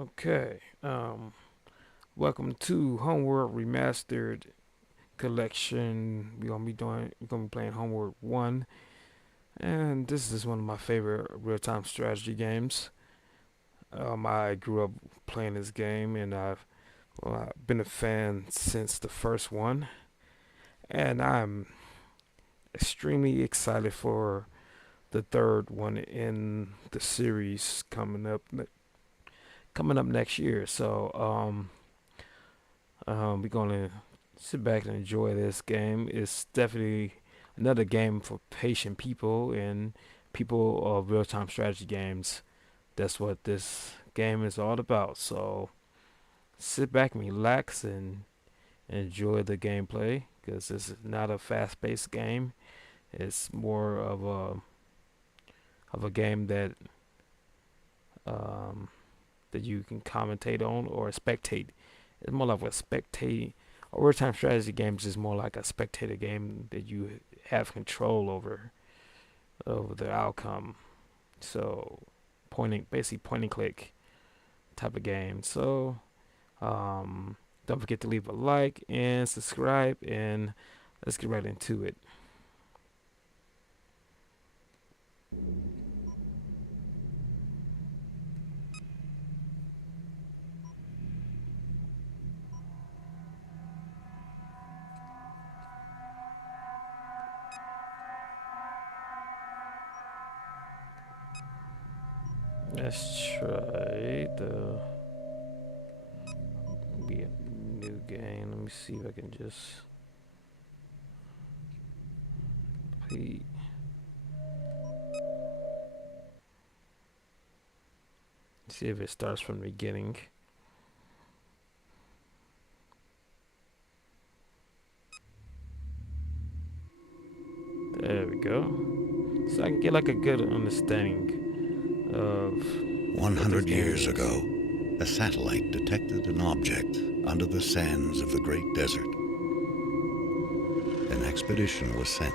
Okay. Welcome to Homeworld Remastered Collection. We're gonna be playing Homeworld One, and this is one of my favorite real-time strategy games. I grew up playing this game, and I've been a fan since the first one, and I'm extremely excited for the third one in the series coming up next year. We're gonna sit back and enjoy this game. It's definitely another game for patient people and people of real-time strategy games. That's what this game is all about. So sit back and relax and enjoy the gameplay because this is not a fast-paced game. It's more of a game um, that you can commentate on or spectate. It's more like a spectate. A real-time strategy games is more like a spectator game that you have control over the outcome. So basically point and click type of game. So don't forget to leave a like and subscribe, and let's get right into it. Let's try the be a new game. Let me see if I can just repeat. See if it starts from the beginning. There we go. So I can get like a good understanding of what this 100 game years is. ago, a satellite detected an object under the sands of the Great Desert. An expedition was sent.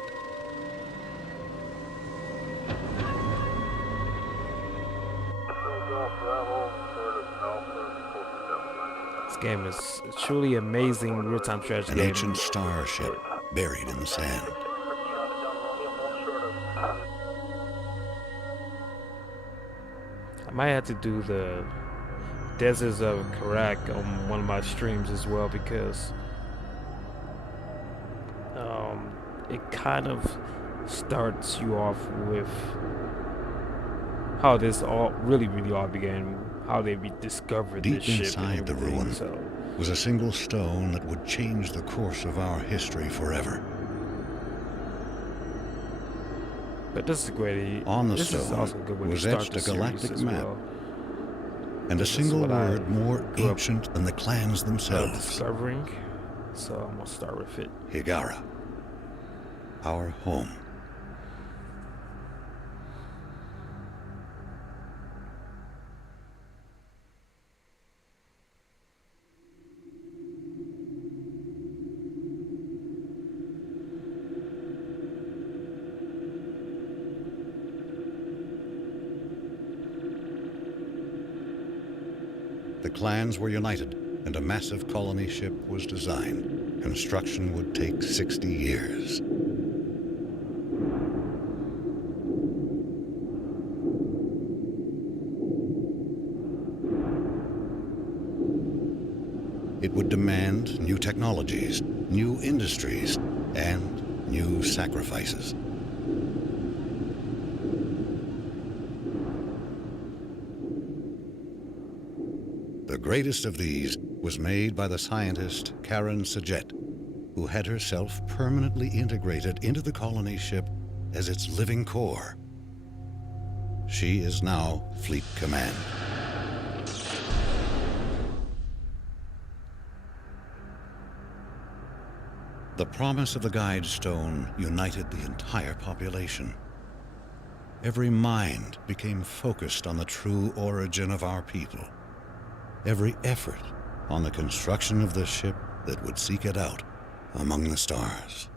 This game is a truly amazing real-time strategy An ancient game. starship buried in the sand. I might have to do the Deserts of Karak on one of my streams as well because um, it kind of starts you off with how this really all began, how they discovered this Deep ship and inside the everything. ruin So was a single stone that would change the course of our history forever. but this is great. On the This is stone also a good way to was start etched the a series galactic as map well. and a This is single what I word more grew up ancient than the clans themselves. discovering. So I'm gonna start with it. Higara, our home. The clans were united, and a massive colony ship was designed. Construction would take 60 years. It would demand new technologies, new industries, and new sacrifices. The greatest of these was made by the scientist Karan S'jet, who had herself permanently integrated into the colony ship as its living core. She is now Fleet Command. The promise of the Guide Stone united the entire population. Every mind became focused on the true origin of our people. Every effort on the construction of the ship that would seek it out among the stars.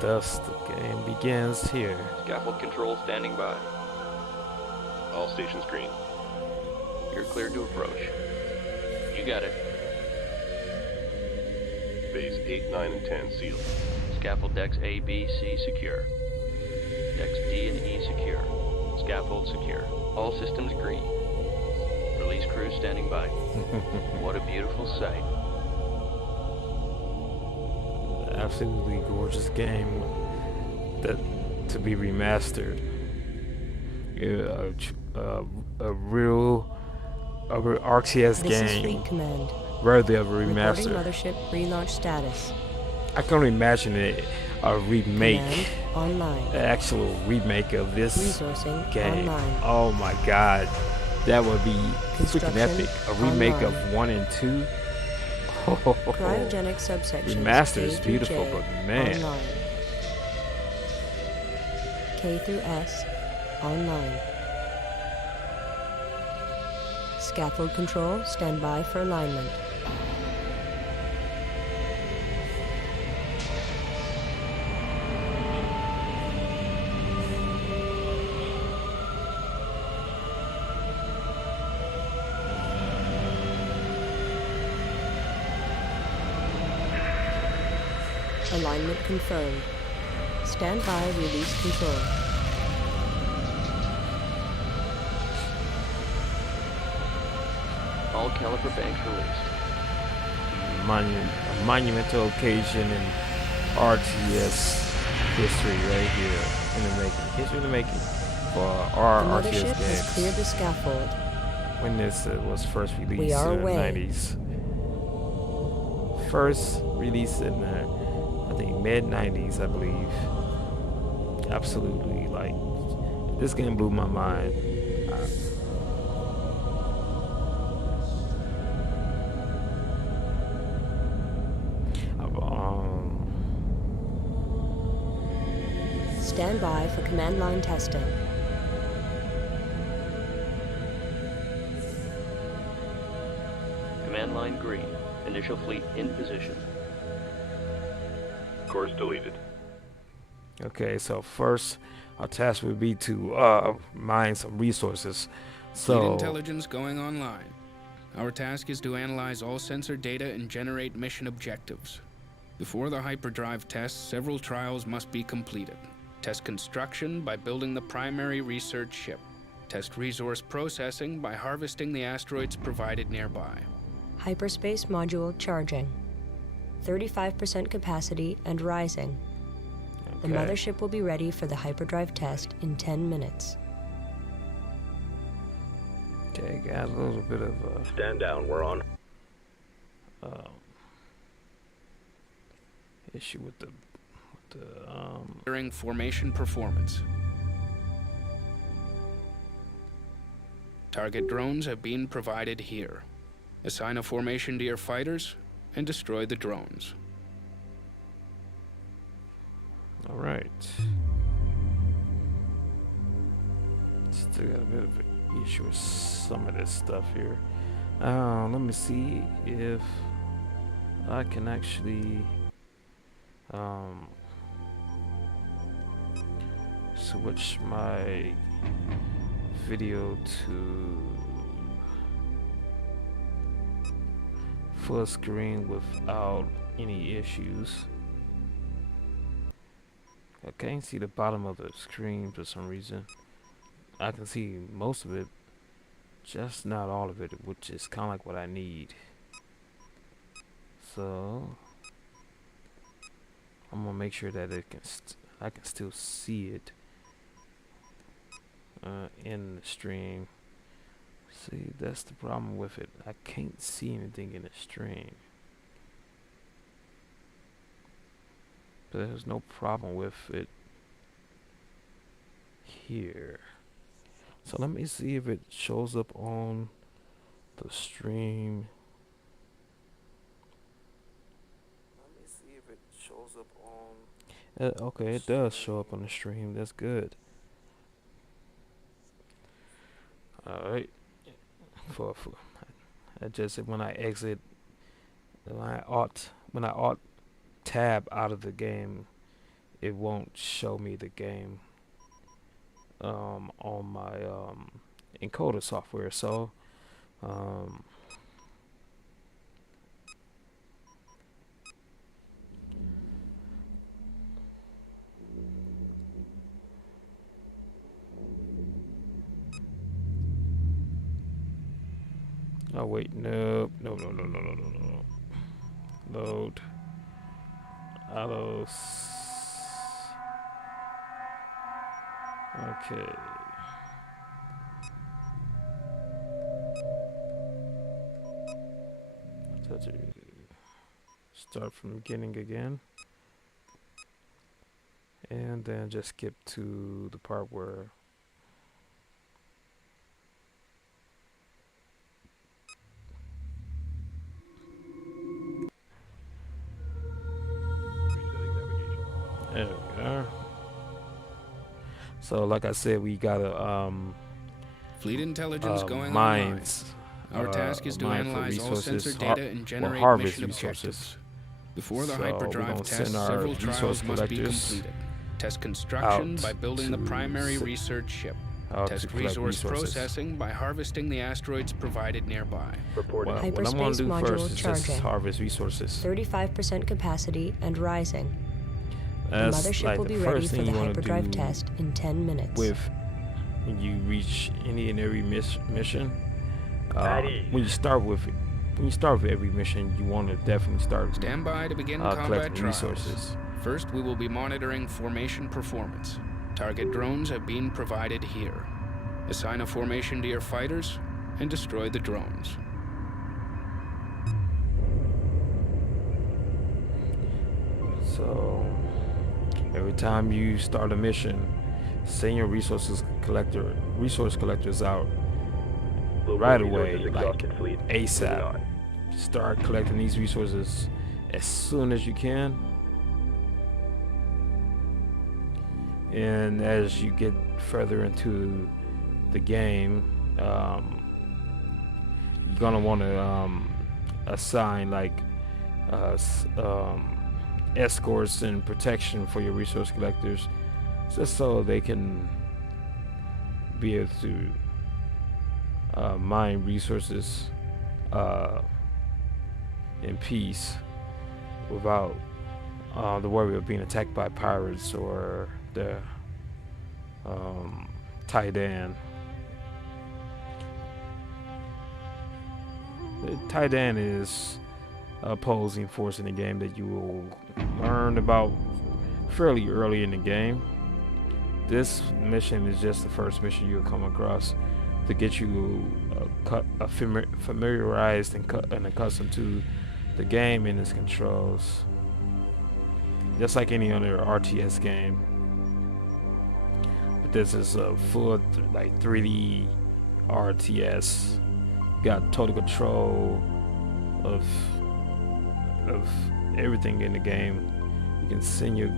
Thus, the game begins here. Scaffold control standing by. All stations green. You're cleared to approach. You got it. Bays 8, 9, and 10 sealed. Scaffold decks A, B, C secure. Decks D and E secure. Scaffold secure. All systems green. Release crew standing by. What a beautiful sight. Absolutely gorgeous game that to be remastered. Yeah, a real RTS This is game Fleet Command. worthy of a Reporting remaster. mothership relaunch status. I can only imagine a remake, Command online. an actual remake of this Resourcing game. online. Oh my god, that would be freaking Construction epic. A remake online. of 1 and 2. Cryogenic subsections. Remastered A is through beautiful, J, but man. Online. K through S. Online. Scaffold control. Stand by for alignment. Alignment confirmed. Stand by, release control. All caliper banks released. A monumental occasion in RTS history right here in the making. History in the making for our The RTS mothership has cleared games. the scaffold. When this was first released We are in the away. 90s. First released in the, I think, mid 90s, I believe. Absolutely, like, this game blew my mind. Stand by for command line testing. Command line green. Initial fleet in position. Course deleted. Okay, so first our task would be to mine some resources. Fleet So intelligence going online. Our task is to analyze all sensor data and generate mission objectives. Before the hyperdrive test, several trials must be completed. Test construction by building the primary research ship. Test resource processing by harvesting the asteroids provided nearby. Hyperspace module charging. 35% capacity and rising. The okay. mothership will be ready for the hyperdrive test in 10 minutes. Okay, got a little bit of Stand down, we're on. issue with the During formation performance. Target drones have been provided here. Assign a formation to your fighters and destroy the drones. all right. Still got a bit of an issue with some of this stuff here. Let me see if I can actually switch my video to full screen without any issues. I can't see the bottom of the screen for some reason. I can see most of it, just not all of it, which is kind of like what I need. So I'm gonna make sure that it can I can still see it in the stream. See, that's the problem with it. I can't see anything in the stream. But there's no problem with it here. So let me see if it shows up on the stream. Let me see if it shows up on. Okay, it does show up on the stream. That's good. All right. For I just said when I exit, when I alt tab out of the game, it won't show me the game on my encoder software. So um, oh wait, no, no, no, no, no, no, no, no. Load. Auto. Okay. So to start from the beginning again. And then just skip to the part where there we are. So like I said, we gotta Fleet intelligence going mines. online. Our task is to mine for analyze all resources, sensor data and generate harvest mission resources. objectives. Before the So we're hyperdrive gonna test, send our several resource trials must be collectors completed. Test construction out by building the to primary s- research ship. out to Test collect resource resources. processing by harvesting the asteroids provided nearby. Reporting. What I'm gonna Hyperspace do module first is just charging. harvest resources. 35% capacity and rising. The That's mothership like will the be ready first for thing the you want to hyperdrive do test in 10 minutes. with when you reach any and every mission. When you start with every mission, you want to definitely start Stand by to begin combat collecting trials. resources. First, we will be monitoring formation performance. Target drones have been provided here. Assign a formation to your fighters and destroy the drones. So every time you start a mission, send your resource collectors out right away, like ASAP. Start collecting these resources as soon as you can. And as you get further into the game, you're gonna want to assign like escorts and protection for your resource collectors, just so they can be able to mine resources in peace without the worry of being attacked by pirates or the Titan. The Titan is opposing force in the game that you will learn about fairly early in the game. This mission is just the first mission you'll come across to get you familiarized and accustomed to the game and its controls, just like any other RTS game. But this is a full 3D RTS. You got total control of everything in the game. You can send your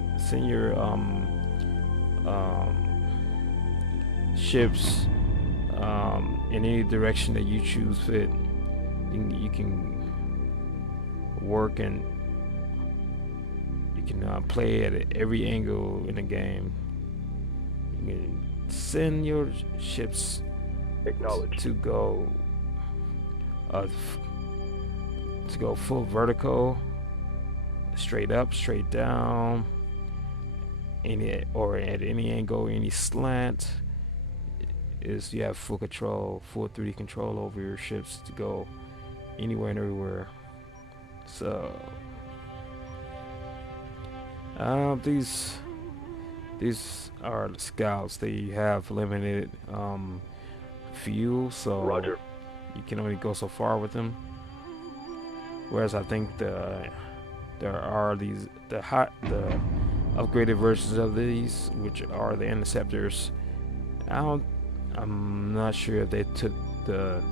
ships in any direction that you choose fit. You can work and you can play at every angle in the game. You can send your ships to go full vertical, straight up, straight down, or at any angle, any slant. Is you have full 3D control over your ships to go anywhere and everywhere. So these are the scouts. They have limited fuel, so Roger. you can only go so far with them. Whereas I think there are the upgraded versions of these, which are the interceptors. I'm not sure if they took the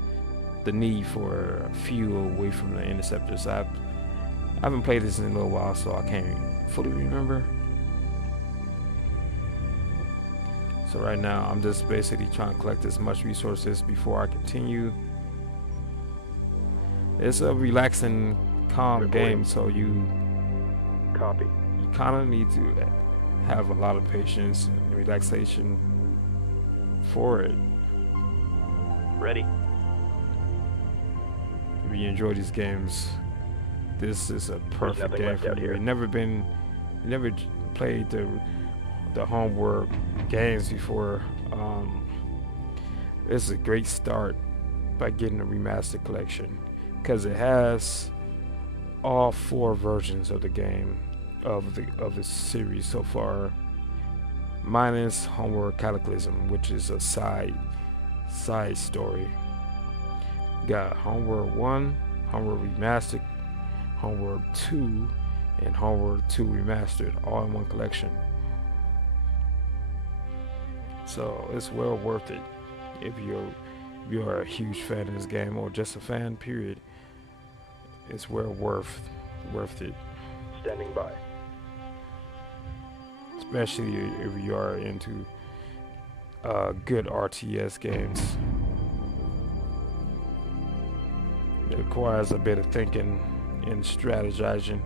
need for fuel away from the interceptors. I haven't played this in a little while, so I can't fully remember. So right now, I'm just basically trying to collect as much resources before I continue. It's a relaxing, calm game, so you Copy. kind of need to have a lot of patience and relaxation for it. Ready. If you enjoy these games, this is a perfect nothing game left for out you. here. Never played the Homeworld games before. This is a great start by getting the Remastered collection because it has all 4 versions of the game of the series so far, minus Homeworld Cataclysm, which is a side story. You got Homeworld 1, Homeworld Remastered, Homeworld 2, and Homeworld 2 Remastered, all in one collection. So it's well worth it if you're a huge fan of this game or just a fan, period. It's well worth it, Standing by. especially if you are into good RTS games. It requires a bit of thinking and strategizing.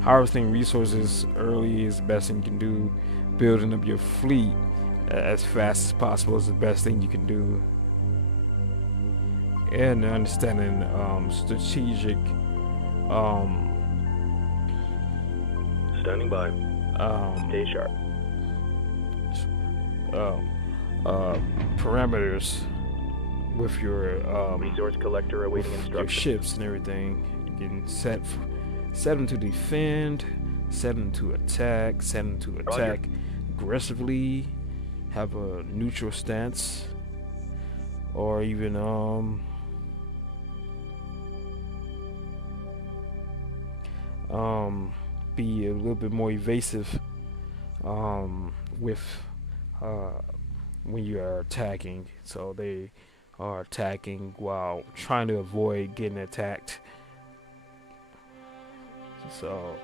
Harvesting resources early is the best thing you can do. Building up your fleet as fast as possible is the best thing you can do. And understanding strategic Standing by. Stay sharp. parameters with your Resource collector awaiting your instructions. ships and everything. You can set them to defend, set them to attack, set them to attack aggressively, have a neutral stance, or even be a little bit more evasive with when you are attacking. So they are attacking while trying to avoid getting attacked. So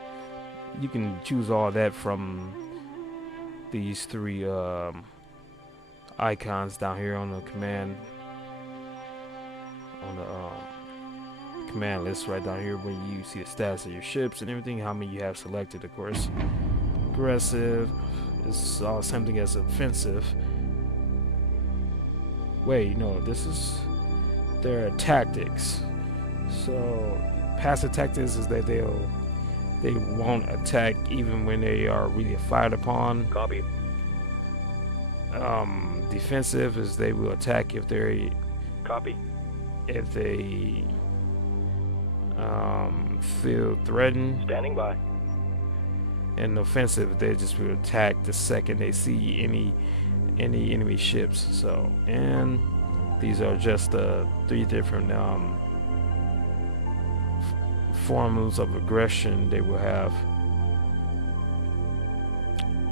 you can choose all that from these 3 icons down here on the command list right down here, when you see the stats of your ships and everything, how many you have selected. Of course, aggressive is all something as offensive. Wait, no, this is their tactics. So passive tactics is that they won't attack even when they are really fired upon. Copy. Defensive is they will attack if they Copy. feel threatened. Standing by. And offensive, they just will attack the second they see any enemy ships. So, and these are just 3 different forms of aggression they will have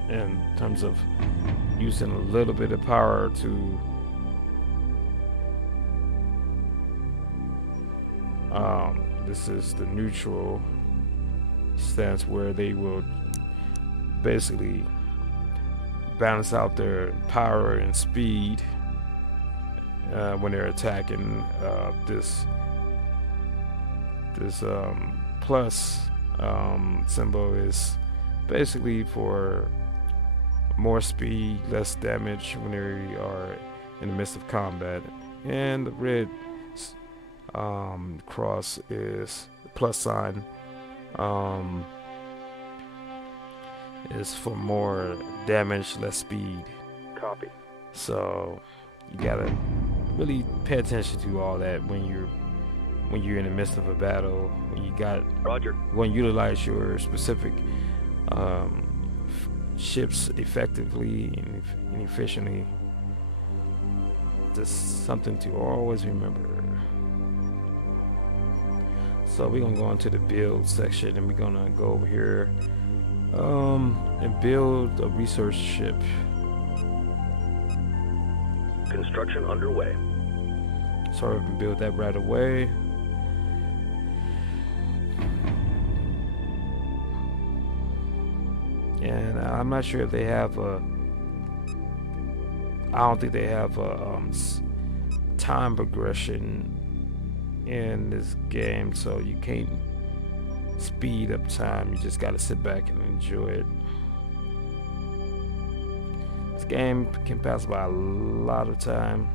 in terms of using a little bit of power to this is the neutral stance, where they will basically balance out their power and speed when they're attacking. This plus symbol is basically for more speed, less damage when they are in the midst of combat. And the red cross is the plus sign, is for more damage, less speed. Copy. So you gotta really pay attention to all that when you're in the midst of a battle. When you want to utilize your specific ships effectively and efficiently. Just something to always remember. So we're gonna go into the build section, and we're gonna go over here and build a research ship. Construction underway. So we can build that right away. And I'm not sure if they have I don't think they have a time progression in this game, so you can't speed up time. You just gotta sit back and enjoy it. This game can pass by a lot of time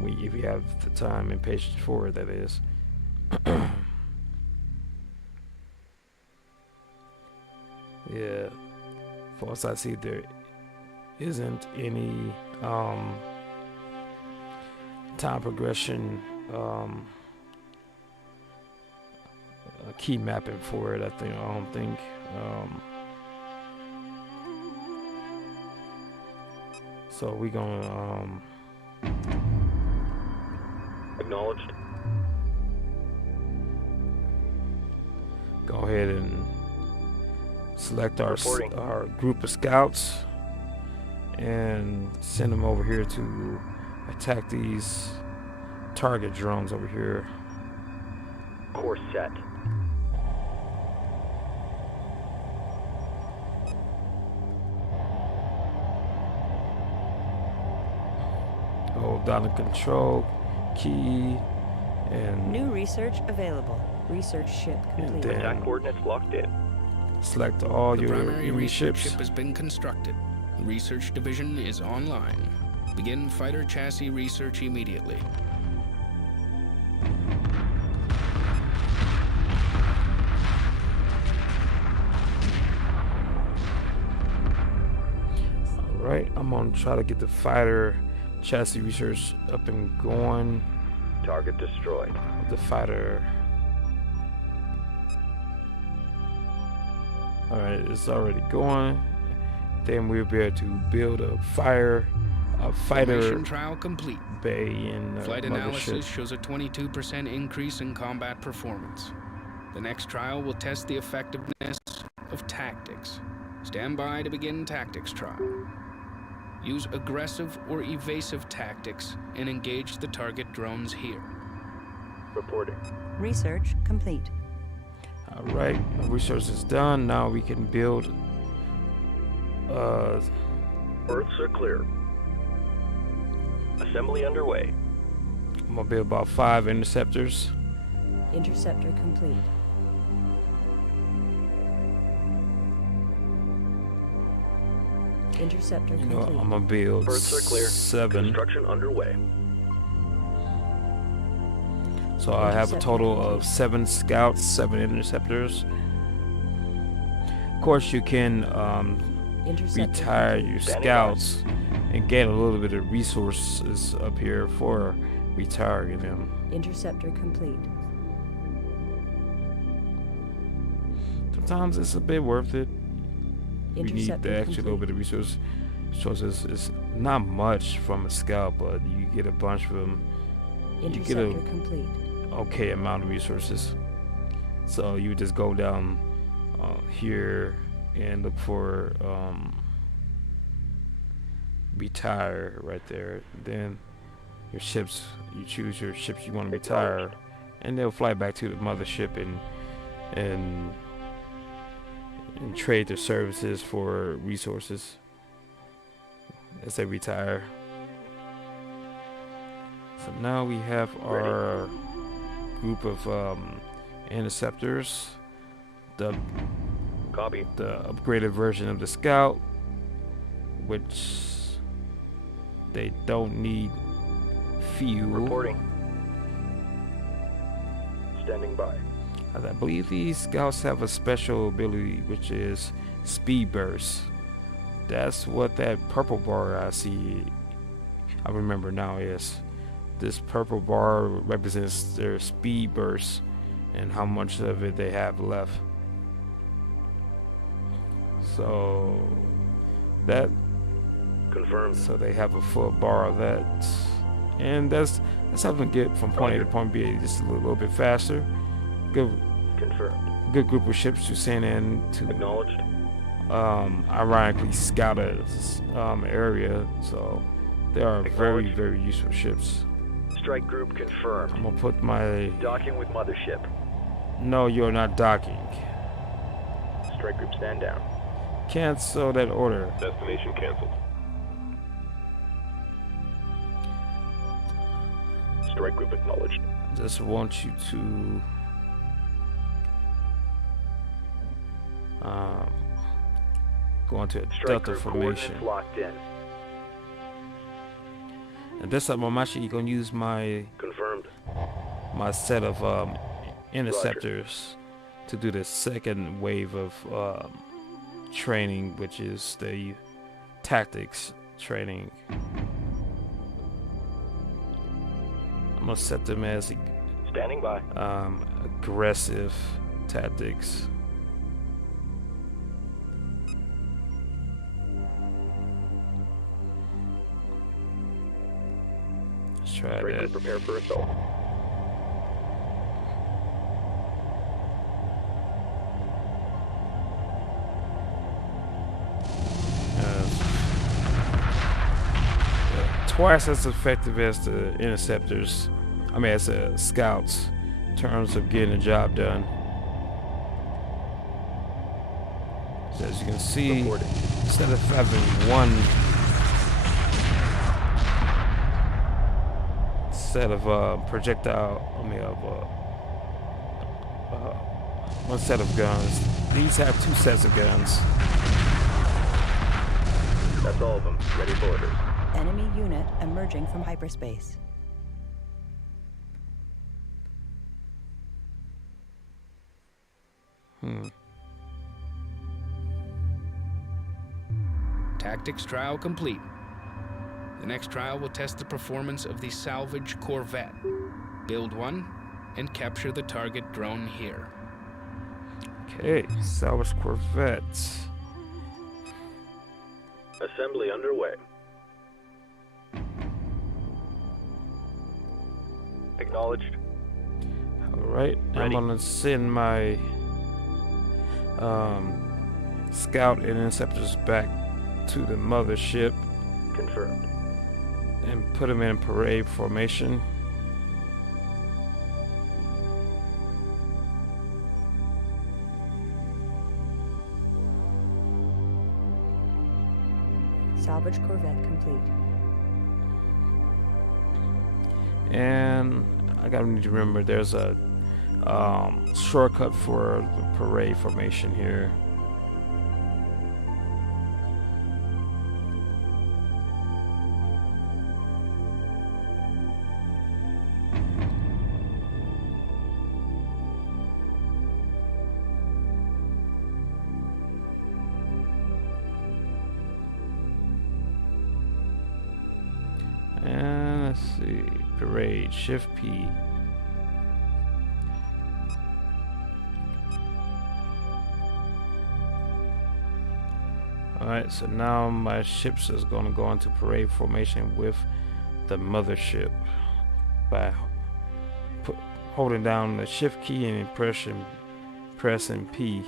if you have the time and patience for it, that is. Yeah, for us I see there isn't any time progression key mapping for it. I don't think so we gonna Acknowledged. go ahead and select Reporting. our group of scouts and send them over here to attack these target drones over here. Course set. Hold down the control key and New research available. Research ship complete. then- Attack coordinates locked in. select all The your primary enemy research ships. ship has been constructed. The research division is online. Begin fighter chassis research immediately. Alright, I'm gonna try to get the fighter chassis research up and going. Target destroyed. The fighter. Alright, it's already going. Then we'll be able to build a fighter Formation trial complete. bay in the Flight mothership. analysis shows a 22% increase in combat performance. The next trial will test the effectiveness of tactics. Stand by to begin tactics trial. Use aggressive or evasive tactics and engage the target drones here. Reporting. Research complete. Alright, research is done. Now we can build Berths are clear. Assembly underway. I'm gonna build about 5 interceptors. Interceptor complete. Interceptor You know, complete. I'm gonna build Berths are clear. 7. Construction underway. So I have a Interceptor total complete. of 7 scouts, 7 interceptors. Of course, you can Interceptor retire complete. your Standing scouts and get a little bit of resources up here for retiring them. Interceptor complete. Sometimes it's a bit worth it. We need Interceptor the extra little complete. bit of resources. It's not much from a scout, but you get a bunch of them. You get Interceptor a complete. okay amount of resources. So you just go down here and look for retire right there. Then your ships, you choose your ships you want to retire, and they'll fly back to the mothership and trade their services for resources as they retire. So now we have our group of interceptors, the Copy. upgraded version of the scout, which they don't need fuel. Reporting. Standing by. I believe these scouts have a special ability, which is speed burst. That's what that purple bar I see, I remember now, is. This purple bar represents their speed burst and how much of it they have left. So that, Confirmed. so they have a full bar of that, and that's helping get from point A to point B just a little bit faster. Confirmed. Good group of ships to send in to Acknowledged. ironically scout a area, so they are very Acknowledged. useful ships. Strike group confirmed. I'm gonna put my Docking with mothership. no, you're not docking. Strike group stand down. Cancel that order. Destination canceled. Strike group acknowledged. Just want you to um, go into a Strike delta group formation. coordinates locked in. And this time I'm actually gonna use my Confirmed. set of interceptors to do the second wave of training, which is the tactics training. I'm gonna set them as Standing by. aggressive tactics. Let's try Strike that. group prepare for assault. Twice as effective as the interceptors. I mean, as the scouts, in terms of getting the job done. So as you can see, Reporting. instead of having one set of one set of guns, these have two sets of guns. That's all of them. Ready for orders. Enemy unit emerging from hyperspace. Tactics trial complete. The next trial will test the performance of the salvage corvette. Build one and capture the target drone here. Okay, salvage corvettes. Assembly underway. Acknowledged. Alright, I'm Ready. gonna send my scout and interceptors back to the mothership Confirmed. and put them in parade formation. Salvage corvette complete. And I gotta need to remember there's a shortcut for the parade formation here. And let's see, parade, shift P. Alright, so now my ships is gonna go into parade formation with the mothership by holding down the shift key and pressing P.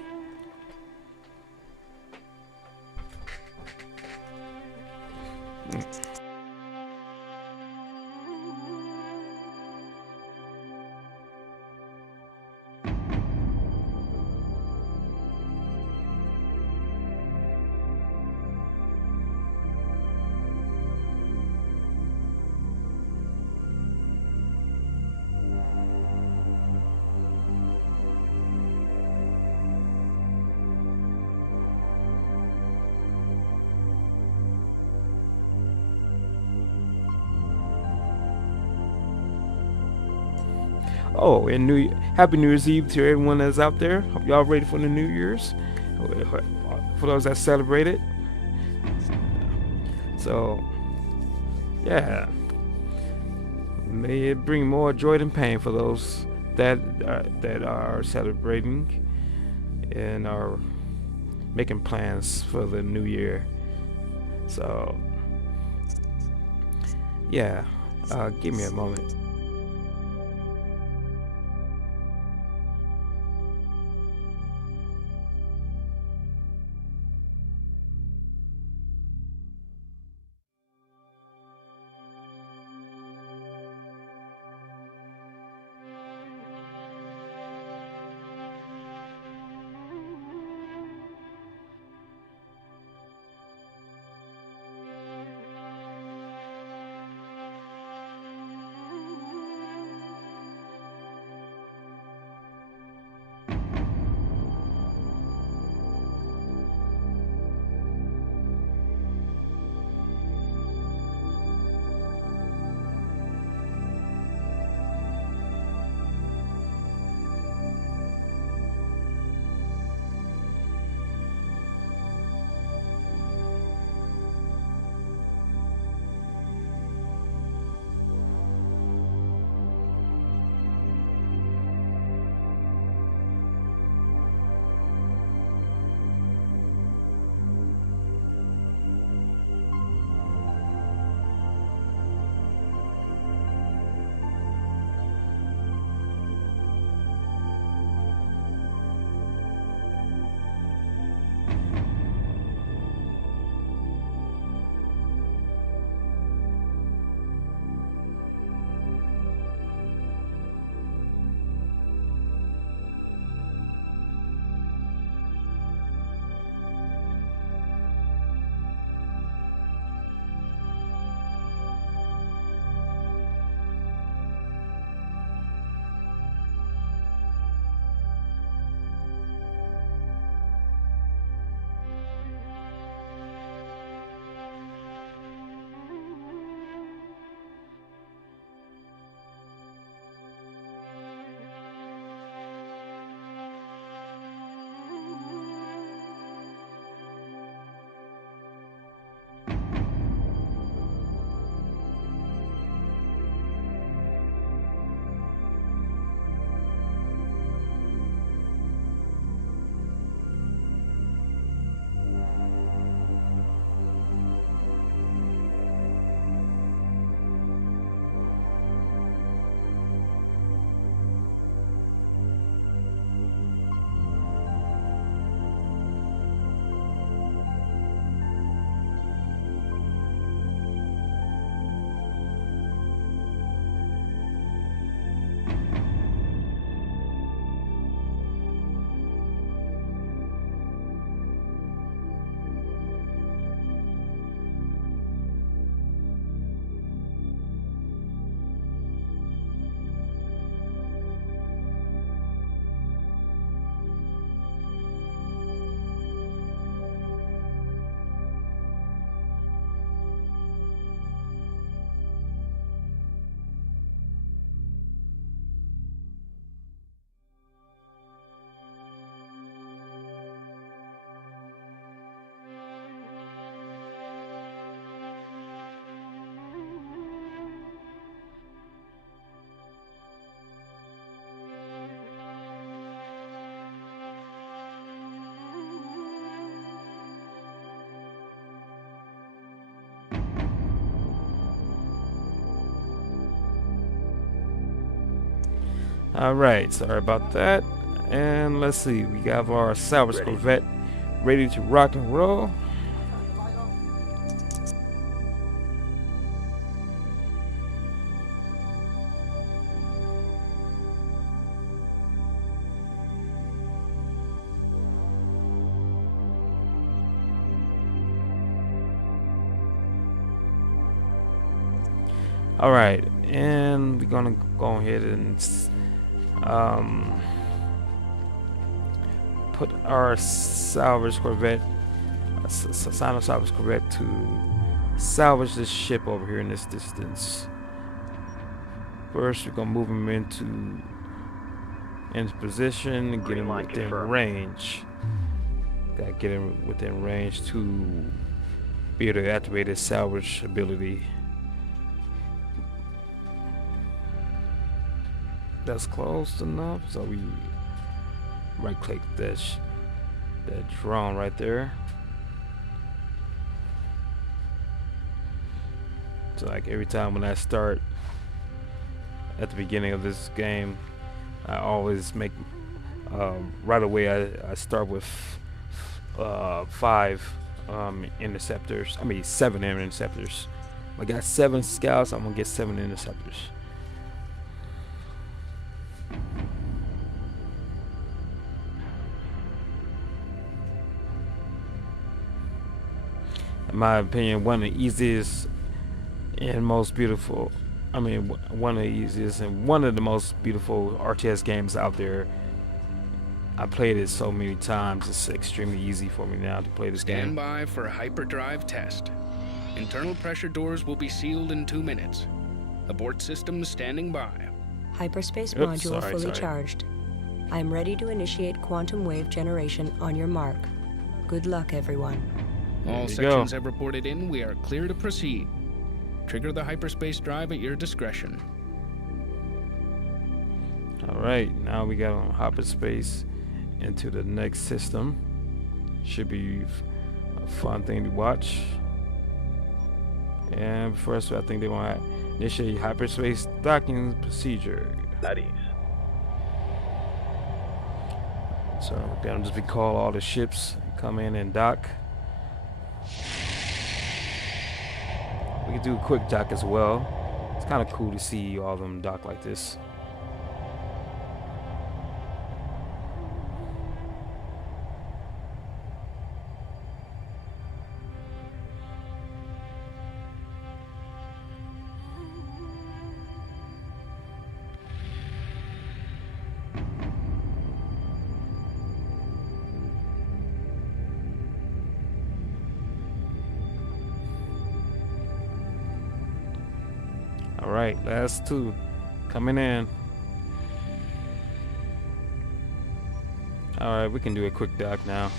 Oh, and Happy New Year's Eve to everyone that's out there. Hope y'all ready for the New Year's. For those that celebrate it. So, yeah. May it bring more joy than pain for those that are celebrating and are making plans for the new year. So, yeah. Give me a moment. Alright, sorry about that. And let's see, we have our salvage Ready. Corvette ready to rock and roll. Alright, and we're gonna go ahead and put our salvage Corvette, silent salvage Corvette, to salvage this ship over here in this distance. First, we're gonna move him into position and get him Green line within confirmed. range. Gotta get him within range to be able to activate his salvage ability. That's close enough, so we right click that drone right there. So like every time when I start at the beginning of this game, I always make right away I start with 5 interceptors. I mean 7 interceptors. I got 7 scouts, I'm gonna get 7 interceptors. In my opinion, one of the easiest and most beautiful, one of the easiest and one of the most beautiful RTS games out there. I played it so many times, it's extremely easy for me now to play this game. Stand by for hyperdrive test. Internal pressure doors will be sealed in 2 minutes. Abort systems standing by. Hyperspace Oops, module sorry. fully charged. I am ready to initiate quantum wave generation on your mark. Good luck, everyone. All you sections go. have reported in. We are clear to proceed. Trigger the hyperspace drive at your discretion. Alright, now we got on hyperspace into the next system. Should be a fun thing to watch. And first, I think they want to initiate hyperspace docking procedure. At ease. So they'll just recall all the ships, come in and dock. We can do a quick dock as well. It's kind of cool to see all of them dock like this. Alright, last 2 coming in. Alright, we can do a quick dock now.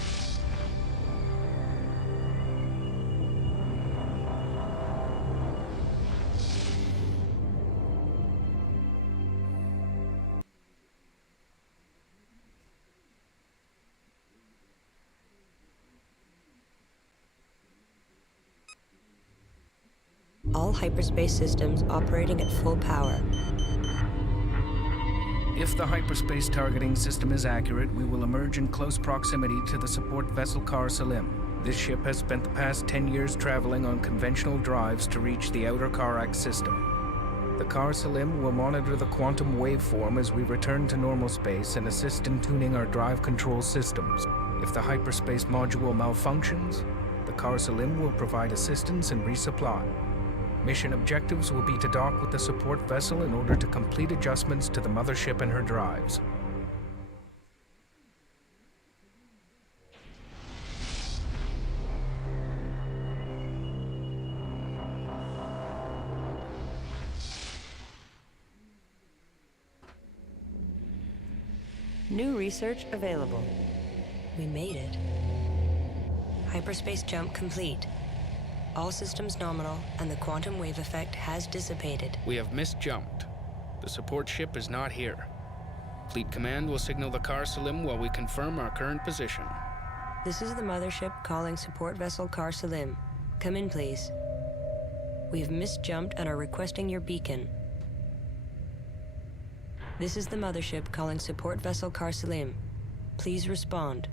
All hyperspace systems operating at full power. If the hyperspace targeting system is accurate, we will emerge in close proximity to the support vessel Karan S'jet. This ship has spent the past 10 years traveling on conventional drives to reach the outer Karak system. The Karan S'jet will monitor the quantum waveform as we return to normal space and assist in tuning our drive control systems. If the hyperspace module malfunctions, the Karan S'jet will provide assistance and resupply. Mission objectives will be to dock with the support vessel in order to complete adjustments to the mothership and her drives. New research available. We made it. Hyperspace jump complete. All systems nominal, and the quantum wave effect has dissipated. We have misjumped. The support ship is not here. Fleet Command will signal the Karan S'jet while we confirm our current position. This is the mothership calling support vessel Karan S'jet. Come in, please. We have misjumped and are requesting your beacon. This is the mothership calling support vessel Car Salim. Please respond.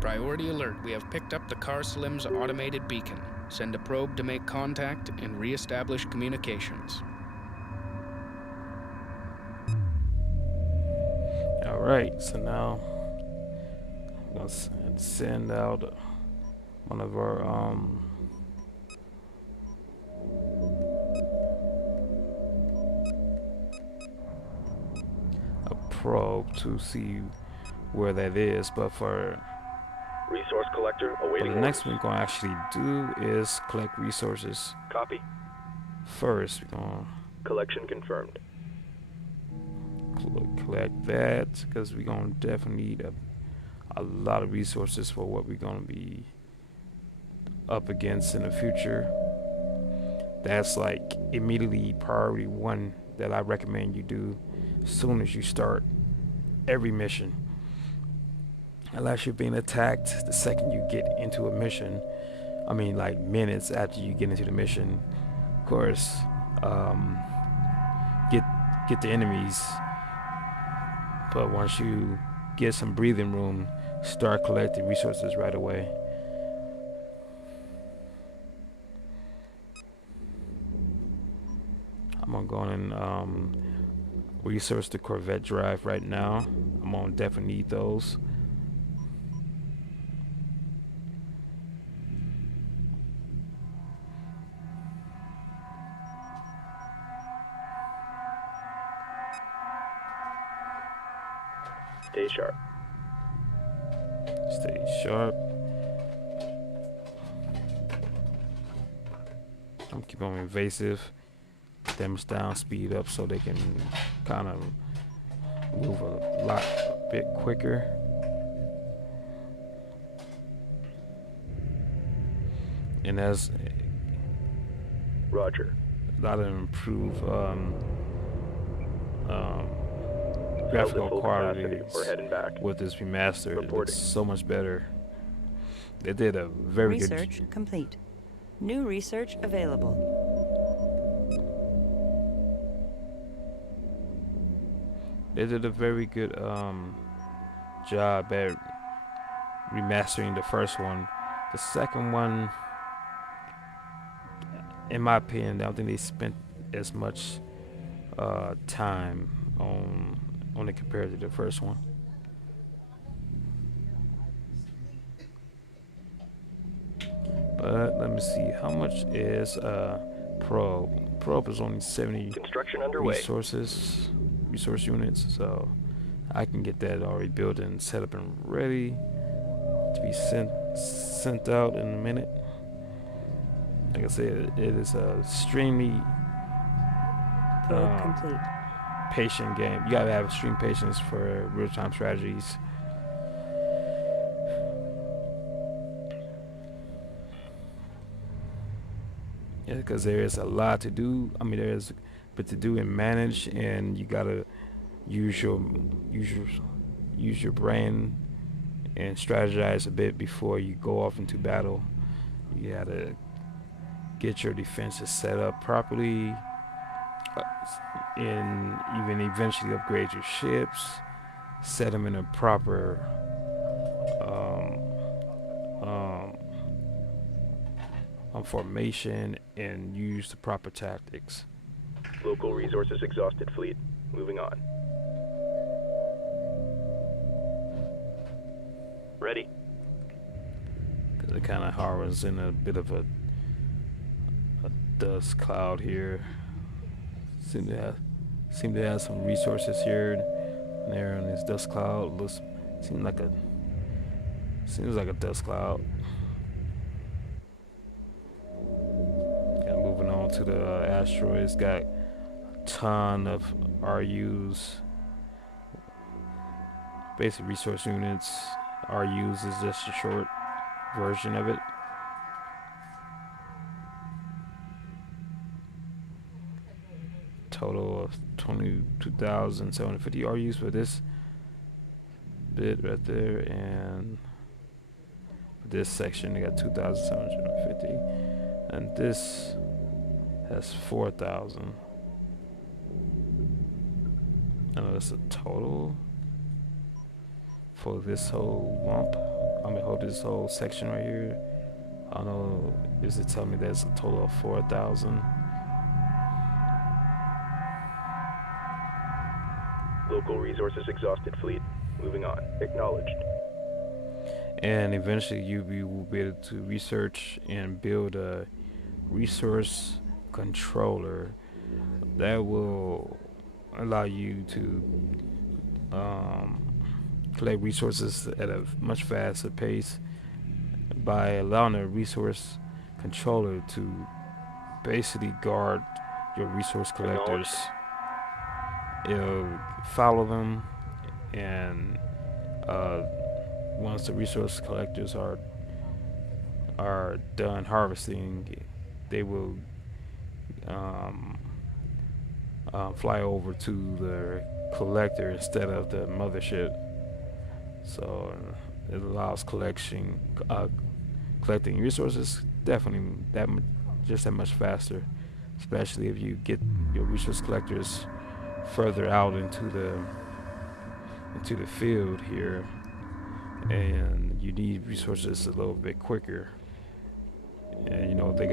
Priority alert. We have picked up the Car Salim's automated beacon. Send a probe to make contact and re-establish communications. All right, so now I'm gonna send out one of our a probe to see where that is. But for Resource collector awaiting the next orders. one we're gonna actually do is collect resources. Copy. First, we're gonna Collection confirmed. collect that because we're gonna definitely need a lot of resources for what we're gonna be up against in the future. That's like immediately priority one that I recommend you do as soon as you start every mission. Unless you're being attacked the second you get into a mission. I mean, like minutes after you get into the mission. Of course, get the enemies. But once you get some breathing room, start collecting resources right away. I'm gonna go and research the Corvette drive right now. I'm gonna definitely need those. Stay sharp. Stay sharp. I'm keep on invasive. Damage down, speed up so they can kind of move a bit quicker. And as Roger. a lot of improved Held at graphical full quality capacity. We're heading back. with this remastered. Reporting. It's so much better. They did a very good Research complete. New research available. They did a very good job at remastering the first one. The second one, in my opinion, I don't think they spent as much time on it compared to the first one. But let me see, how much is probe? Probe is only 70 Construction underway. resource units, so I can get that already built and set up and ready to be sent out in a minute. Like I said, it is a extremely Probe complete. patient game. You gotta have extreme patience for real-time strategies. Yeah, because there is a lot to do. I mean, there is but to do and manage, and you gotta use your brain and strategize a bit before you go off into battle. You gotta get your defenses set up properly, and even eventually upgrade your ships, set them in a proper formation, and use the proper tactics. Local resources exhausted, fleet. Moving on. Ready. Cause it kind of harbors in a bit of a dust cloud here. Seem to have some resources here and there in this dust cloud. Seems like a dust cloud. Moving on to the asteroids, got a ton of RUs, basic resource units. RUs is just a short version of it. Total of 22,750 RUs for this bit right there, and for this section they got 2,750, and this That's 4,000. I know that's a total for this whole lump. I mean, hold this whole section right here. I don't know. Is it telling me that's a total of 4,000? Local resources exhausted, fleet. Moving on. Acknowledged. And eventually will be able to research and build a resource controller that will allow you to collect resources at a much faster pace by allowing a resource controller to basically guard your resource collectors. It'll follow them, and once the resource collectors are done harvesting, they will fly over to the collector instead of the mothership. So it allows collecting resources definitely just that much faster, especially if you get your resource collectors further out into the field here, and you need resources a little bit quicker. And you know they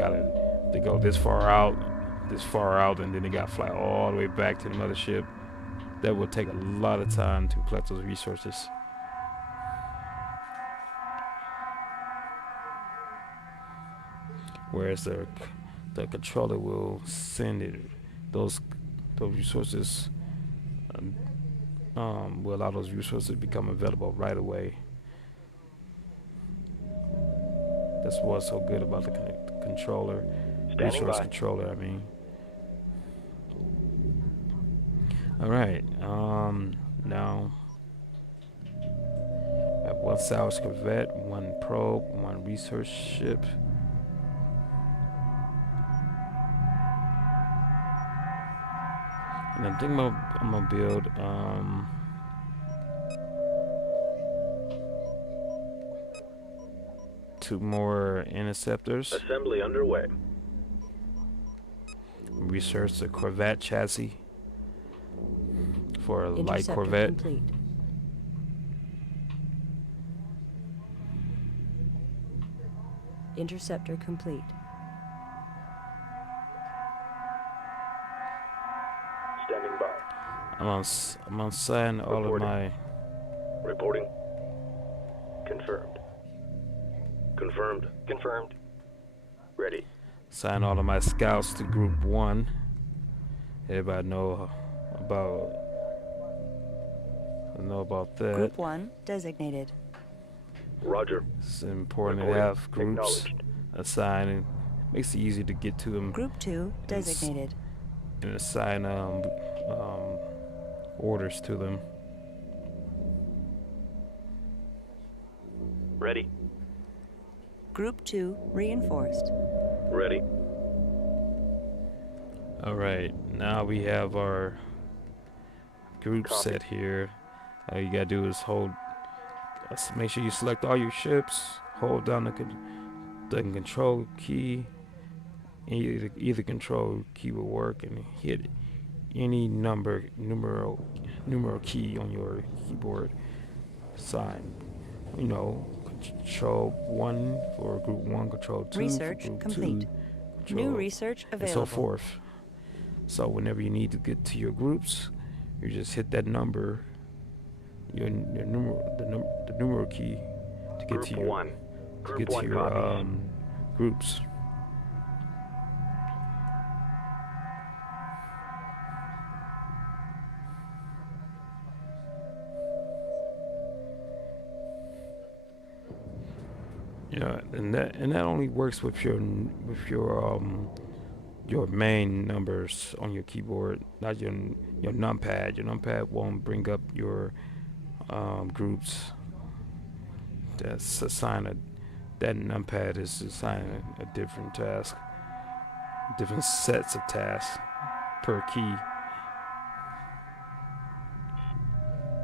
go this far out, and then they gotta fly all the way back to the mothership. That will take a lot of time to collect those resources. Whereas the controller will send those resources, will allow those resources to become available right away. That's what's so good about the controller, resource controller. I mean. All right. Now, I have one salvage corvette, one probe, one research ship. And I think I'm gonna build 2 more interceptors. Assembly underway. Research the Corvette chassis for a light Interceptor Corvette. complete. Interceptor complete. Standing by. I'm on sign all Reporting. of my. Reporting. Confirmed. Confirmed. Confirmed. Ready. Sign all of my scouts to Group 1. Everybody know about that. Group 1 designated. Roger. It's important to Reporting. have groups Acknowledged. assigned. And makes it easy to get to them Group 2 designated. and assign orders to them. Ready. Group 2 reinforced. Ready. All right, now we have our group Copy. set here. All you gotta do is make sure you select all your ships, hold down the control key. Either control key will work, and hit any numeral key on your keyboard. Sign, control 1 for Group 1, control 2 Research for Group complete. 2, New research and available. so forth. So whenever you need to get to your groups, you just hit that number, the numeral key to get Group to your 1. Group 1 copies. groups. Yeah, and that only works with your main numbers on your keyboard, not your numpad. Your numpad won't bring up your groups. That's that numpad is assigning a different task, different sets of tasks per key.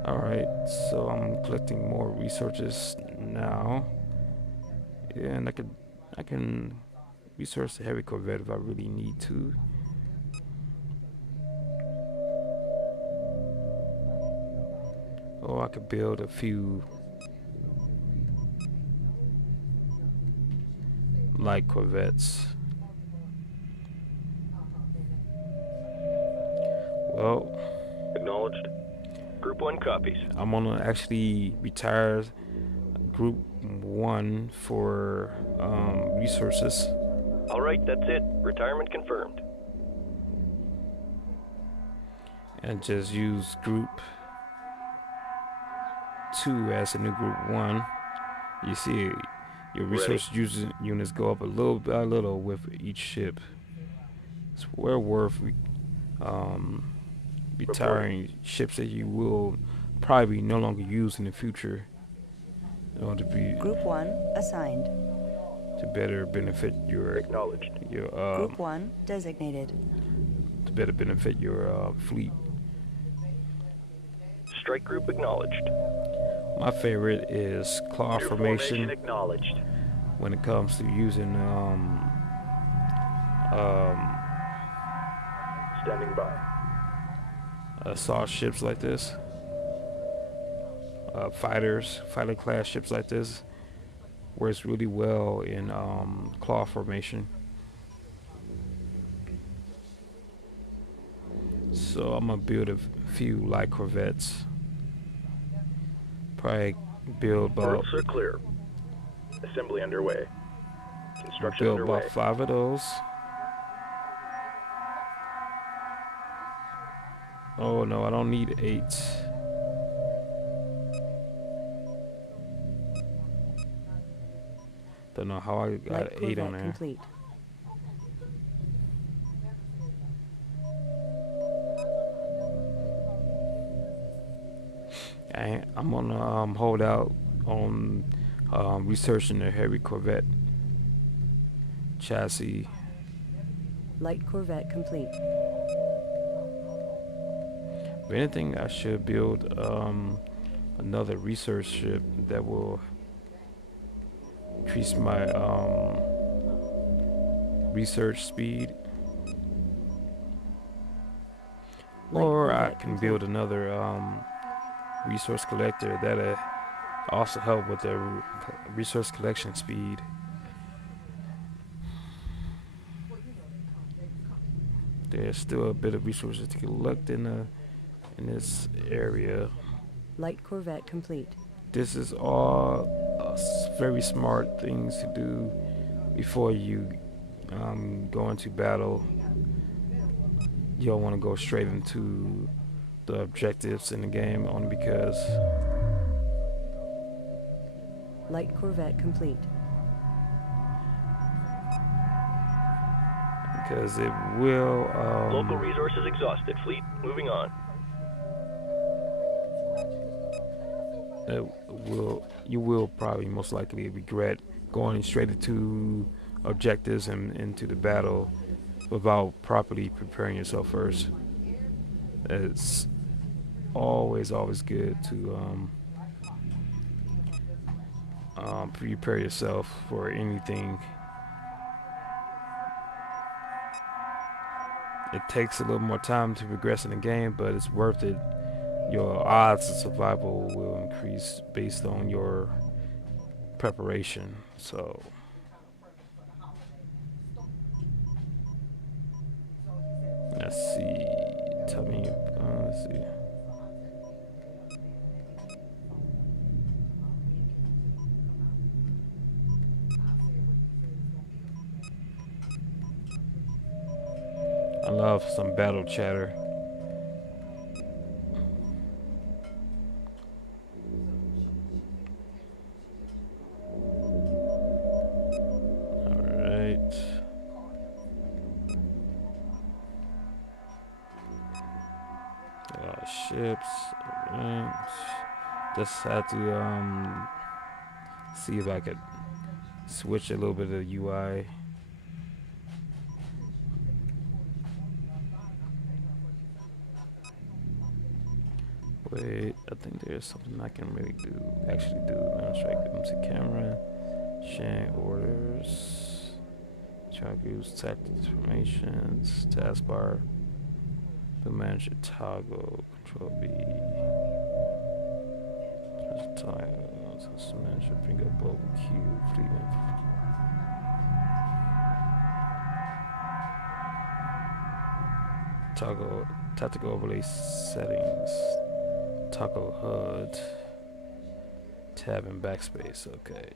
All right, so I'm collecting more resources now. And I can resource a heavy Corvette if I really need to. Or I could build a few light Corvettes. Well, Acknowledged. Group 1 copies. I'm gonna actually retire Group 1 for resources. Alright, that's it. Retirement confirmed. And just use Group 2 as a new Group 1. You see your resource units go up a little by little with each ship. It's well worth retiring ships that you will probably no longer use in the future in order to be Group 1 assigned. to better benefit your Acknowledged. Group 1 designated. to better benefit your fleet. Strike group acknowledged. My favorite is claw New formation acknowledged. when it comes to using Standing by. assault ships like this, fighter class ships like this, works really well in claw formation. So I'm gonna build a few light corvettes. Probably build about Berths are clear. Assembly underway. Construction underway. about 5 of those. Oh no, I don't need 8. Don't know how I got Light 8 on Corvette there. complete. I'm gonna hold out on researching the heavy Corvette chassis. Light Corvette complete. If anything, I should build another research ship that will increase my research speed. Light Or I Corvette can complete. build another resource collector that'll also help with the resource collection speed. There's still a bit of resources to collect in this area. Light Corvette complete. This is all very smart things to do before you go into battle. You don't want to go straight into the objectives in the game only because Light Corvette complete. it will Local resources exhausted. Fleet, moving on. you will probably most likely regret going straight into objectives and into the battle without properly preparing yourself first. It's always good to prepare yourself for anything. It takes a little more time to progress in the game, but it's worth it. Your odds of survival will increase based on your preparation. So let's see. Tell me. Let's see. I love some battle chatter. Alright. Ships. Alright. Just had to see if I could switch a little bit of the UI. Wait, I think there's something I can really actually do. Now strike MC camera, chain orders, Try to use tactics, formations, taskbar. The manager toggle, control B. Manager, bring up global Q, fleet info. Toggle tactical overlay settings. Toggle HUD. Tab and backspace. Okay.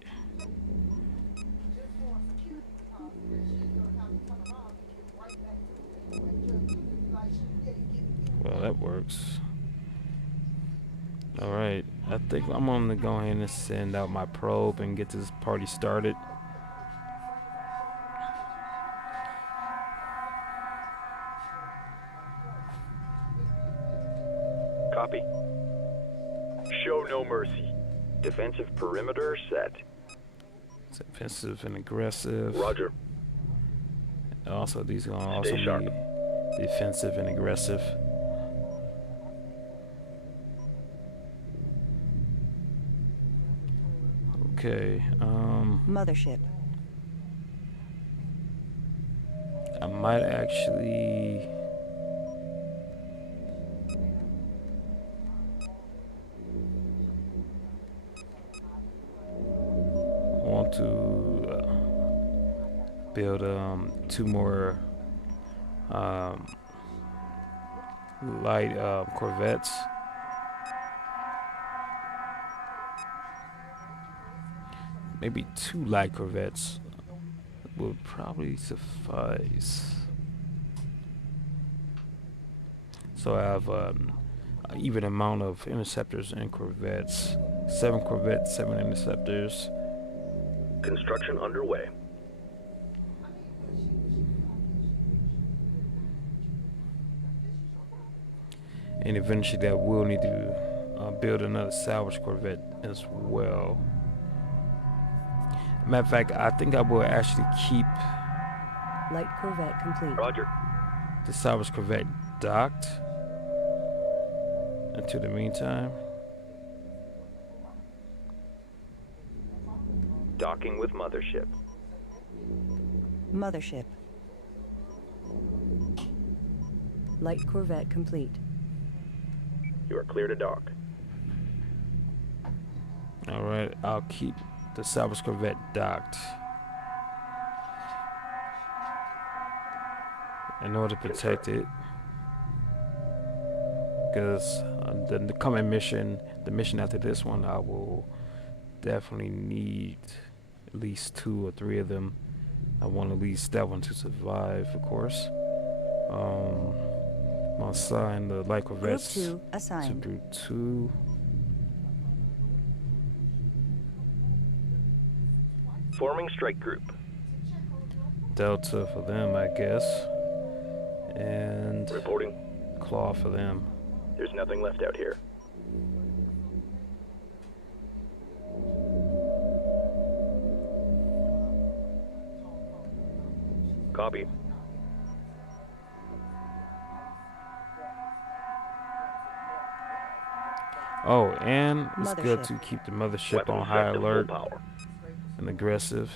Well, that works. Alright, I think I'm gonna go ahead and send out my probe and get this party started. Copy. Show no mercy. Defensive perimeter set. It's offensive and aggressive. Roger. Also, these are gonna also Stay sharp. be defensive and aggressive. Okay, Mothership. I might actually want to build 2 more light corvettes. Maybe 2 light corvettes would probably suffice. So I have an even amount of interceptors and corvettes. 7 corvettes, 7 interceptors. Construction underway. And eventually I will need to build another salvage corvette as well. Matter of fact, I think I will actually keep Light Corvette complete. Roger. the salvage corvette docked until the meantime. Docking with mothership. Mothership. Light Corvette complete. You are clear to dock. Alright, I'll keep the salvage corvette docked in order to protect it, because the coming mission, the mission after this one, I will definitely need at least 2 or 3 of them. I want at least that one to survive, of course. I'm gonna assign the light corvettes Group 2 to assigned. group 2. Forming strike group. Delta for them, I guess, and Reporting. Claw for them. There's nothing left out here. Copy. Oh, and it's good Mothership. to keep the mothership Weapons on high set to full alert power. and aggressive.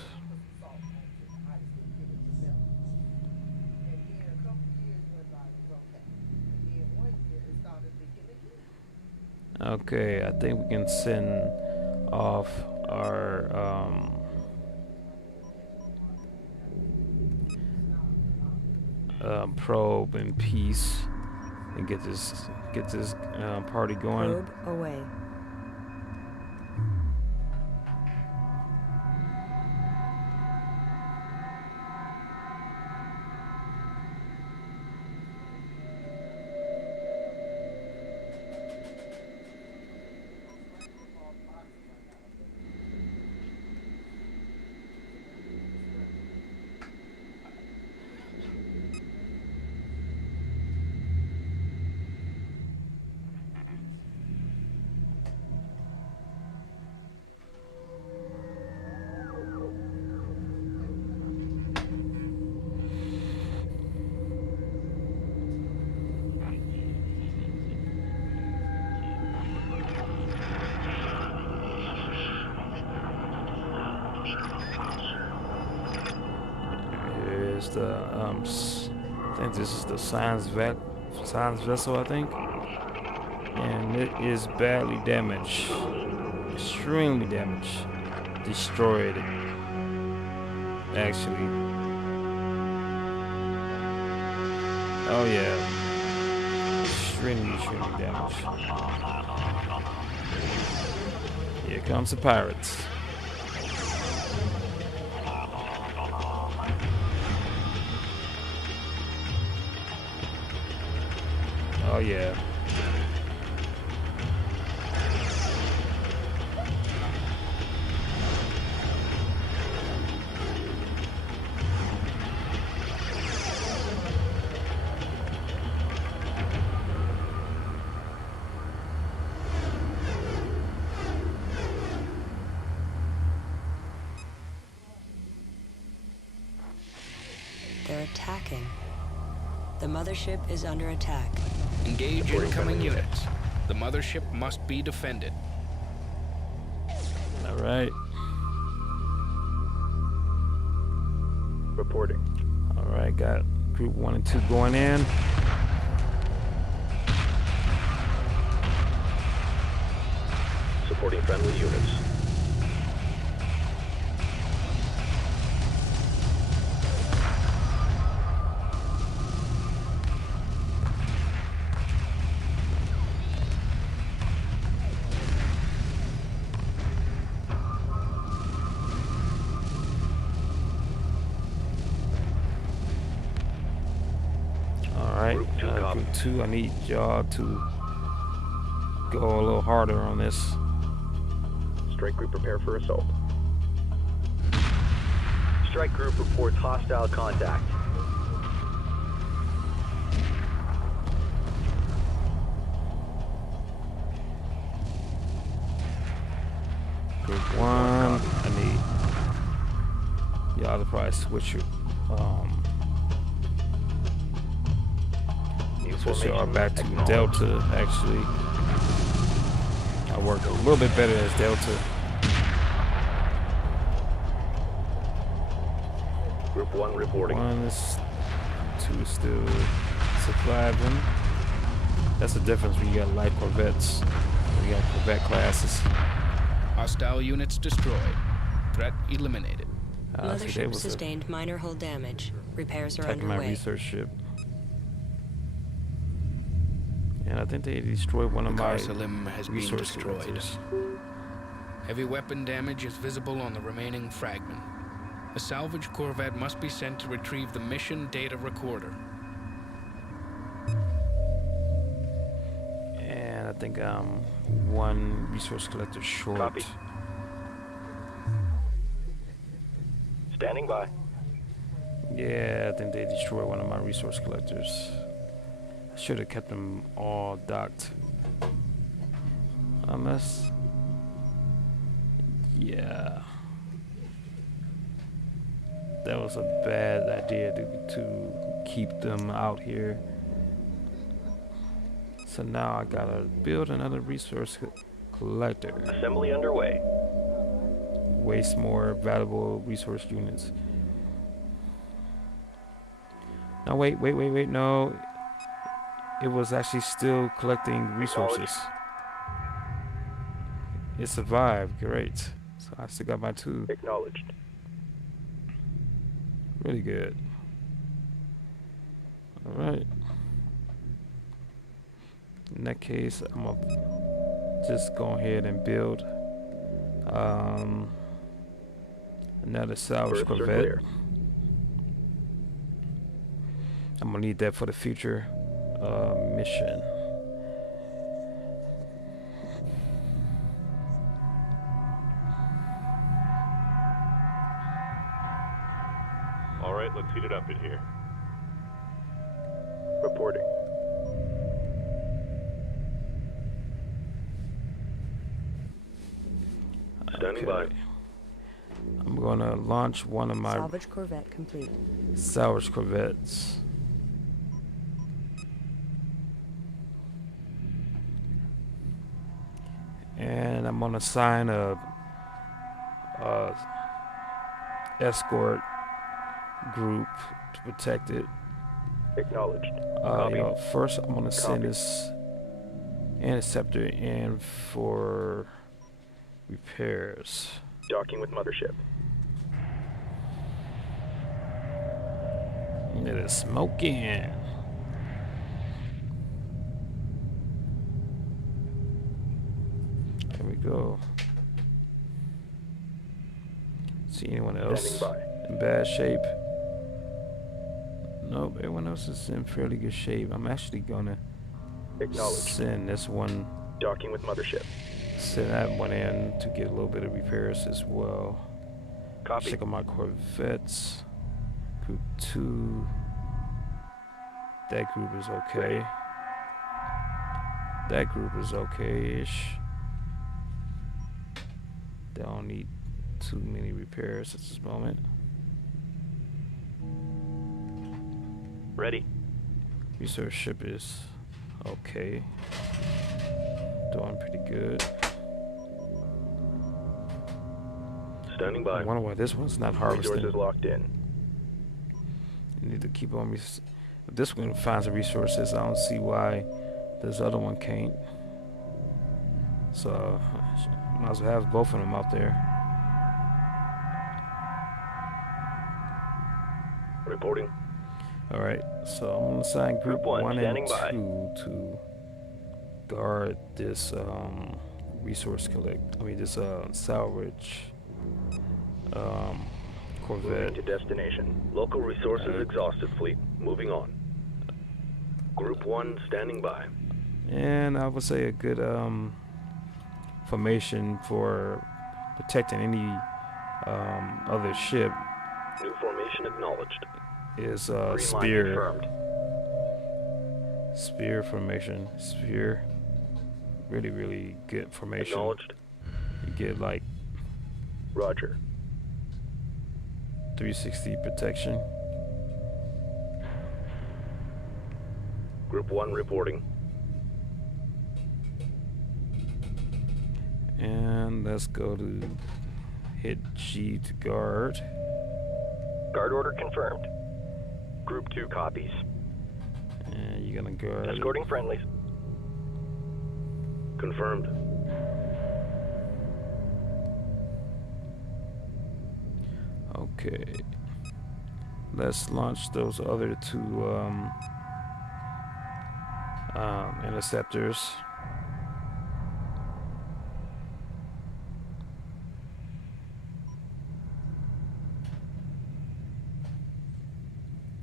Okay, I think we can send off our probe in peace and get this party going. Probe away. the I think this is the science vessel, I think, and it is badly damaged, extremely damaged, destroyed. Actually, oh yeah, extremely damaged. Here comes the pirates. Oh yeah. They're attacking. The mothership is under attack. Engage incoming units. The mothership must be defended. All right. Reporting. All right. Got group 1 and 2 going in. Supporting friendly units. Group 2, I need y'all to go a little harder on this. Strike group prepare for assault. Strike group reports hostile contact. Group 1, I need y'all to probably switch your switch y'all back to Delta. Actually, I work a little bit better as Delta. Group 1 reporting. 1 is 2 is still surviving. That's the difference when you got light corvettes. We got corvette classes. Hostile units destroyed. Threat eliminated. Mothership sustained minor hull damage. Repairs are underway. My research ship. And I think they destroyed one of my resource collectors. Heavy weapon damage is visible on the remaining fragment. A salvage corvette must be sent to retrieve the mission data recorder. And I think I'm 1 resource collector short. Copy. Standing by. Yeah, I think they destroyed one of my resource collectors. I should have kept them all docked. Unless... yeah. That was a bad idea to keep them out here. So now I gotta build another resource collector. Assembly underway. Waste more valuable resource units. No, wait, no. It was actually still collecting resources. It survived, great. So I still got my 2. Acknowledged. Really good. Alright. In that case, I'm gonna just go ahead and build another salvage corvette. I'm gonna need that for the future mission. All right, let's heat it up in here. Reporting. Standing by. I'm gonna launch one of my Salvage corvette complete. Salvage corvettes. And I'm gonna assign a escort group to protect it. Acknowledged. You Copy. know, first I'm gonna send Copy. this interceptor in for repairs. Docking with mothership. It is smoking. There we go. See anyone else Standing in bad shape? Nope, everyone else is in fairly good shape. I'm actually gonna Acknowledged. send this one, Docking with mothership. send that one in to get a little bit of repairs as well. Copy. Check on my Corvettes. Group 2. That group is okay. That group is okay-ish. They don't need too many repairs at this moment. Ready. Research ship is okay. Doing pretty good. Standing I by. wonder why this one's not harvesting. Resources locked in. You need to keep on. If this one finds the resources, I don't see why this other one can't. So, might as well have both of them out there. Reporting. Alright, so I'm gonna assign group Group one, 1 and standing by. 2 to guard this resource this salvage Moving Corvette. to destination. Local resources exhausted, fleet. Moving on. Group 1 standing by. And I would say a good formation for protecting any other ship New formation acknowledged. is Green line spear. confirmed. Spear formation. Spear. Really, really good formation. Acknowledged. You get like Roger. 360 protection. Group 1 reporting. And let's go to hit G to guard. Guard order confirmed. Group 2 copies. And you're gonna guard. Escorting friendlies. Confirmed. Okay. Let's launch those other two interceptors.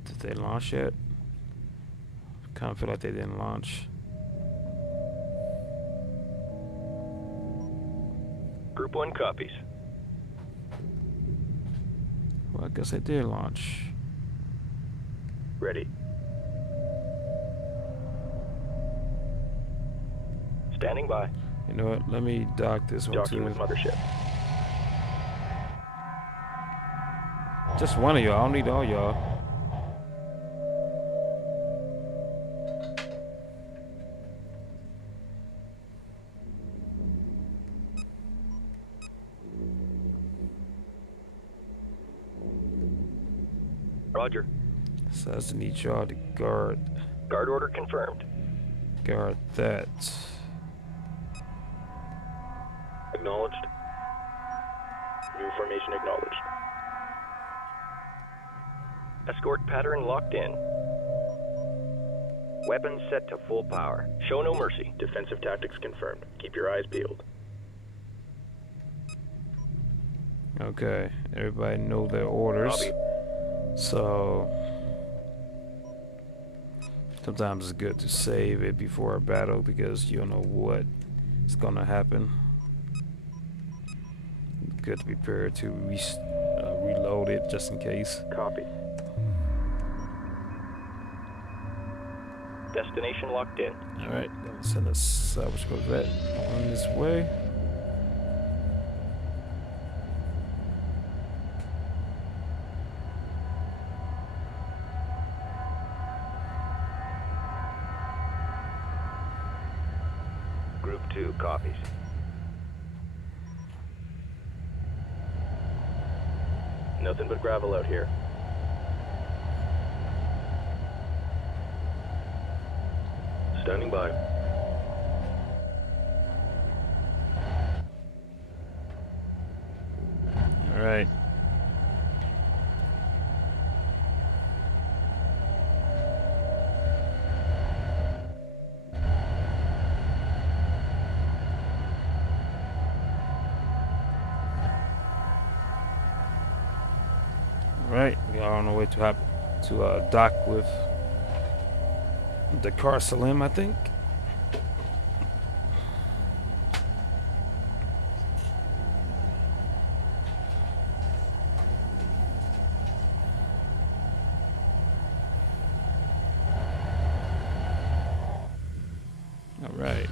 Did they launch yet? Kind of feel like they didn't launch. Group 1 copies. Well, I guess they did launch. Ready. Standing by. You know what? Let me dock this one Docking too. with mothership. Just one of y'all. I don't need all y'all. Roger. So I just need y'all to guard Guard order confirmed. that. Acknowledged. New formation acknowledged. Escort pattern locked in. Weapons set to full power. Show no mercy. Defensive tactics confirmed. Keep your eyes peeled. Okay, everybody know their orders. Copy. So sometimes it's good to save it before a battle because you don't know what is gonna happen. Good to be prepared to reload it just in case. Copy. Destination locked in. All right, gonna send a salvage Corvette on this way. Group 2 copies. Nothing but gravel out here. standing by. All right. Right, we are on our way to dock with the Car Salim, I think. All right.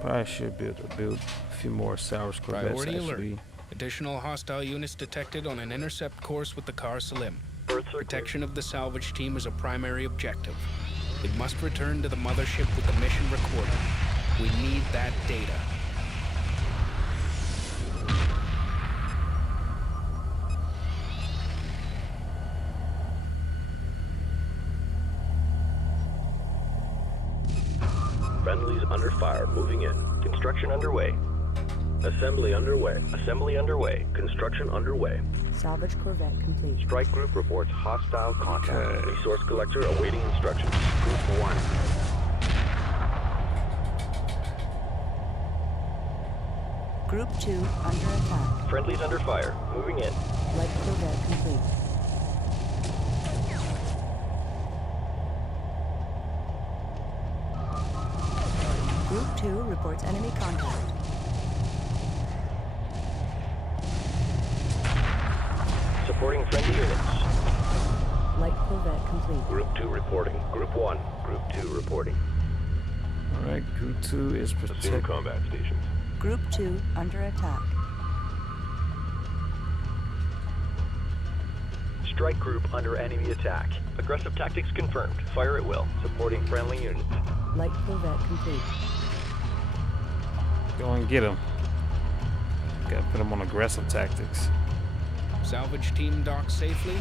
Probably should be able to build a few more salvage corvettes. Priority alert. Actually, Additional hostile units detected on an intercept course with the Car Salim. Protection of the salvage team is a primary objective. It must return to the mothership with the mission recorded. We need that data. Friendlies under fire, moving in. Construction underway. Assembly underway. Assembly underway. Construction underway. Salvage corvette complete. Strike group reports hostile contact. Okay. Resource collector awaiting instructions. Group 1. Group 2 under attack. Friendlies under fire, moving in. Light corvette complete. Group 2 reports enemy contact. Supporting friendly units. Light corvette complete. Group 2 reporting. Group 1. Group 2 reporting. all right. Group 2 is Assume protect. combat stations. Group 2 under attack. Strike group under enemy attack. Aggressive tactics confirmed. Fire at will. Supporting friendly units. Light corvette complete. Go and get him. Gotta put him on aggressive tactics. Salvage team docks safely.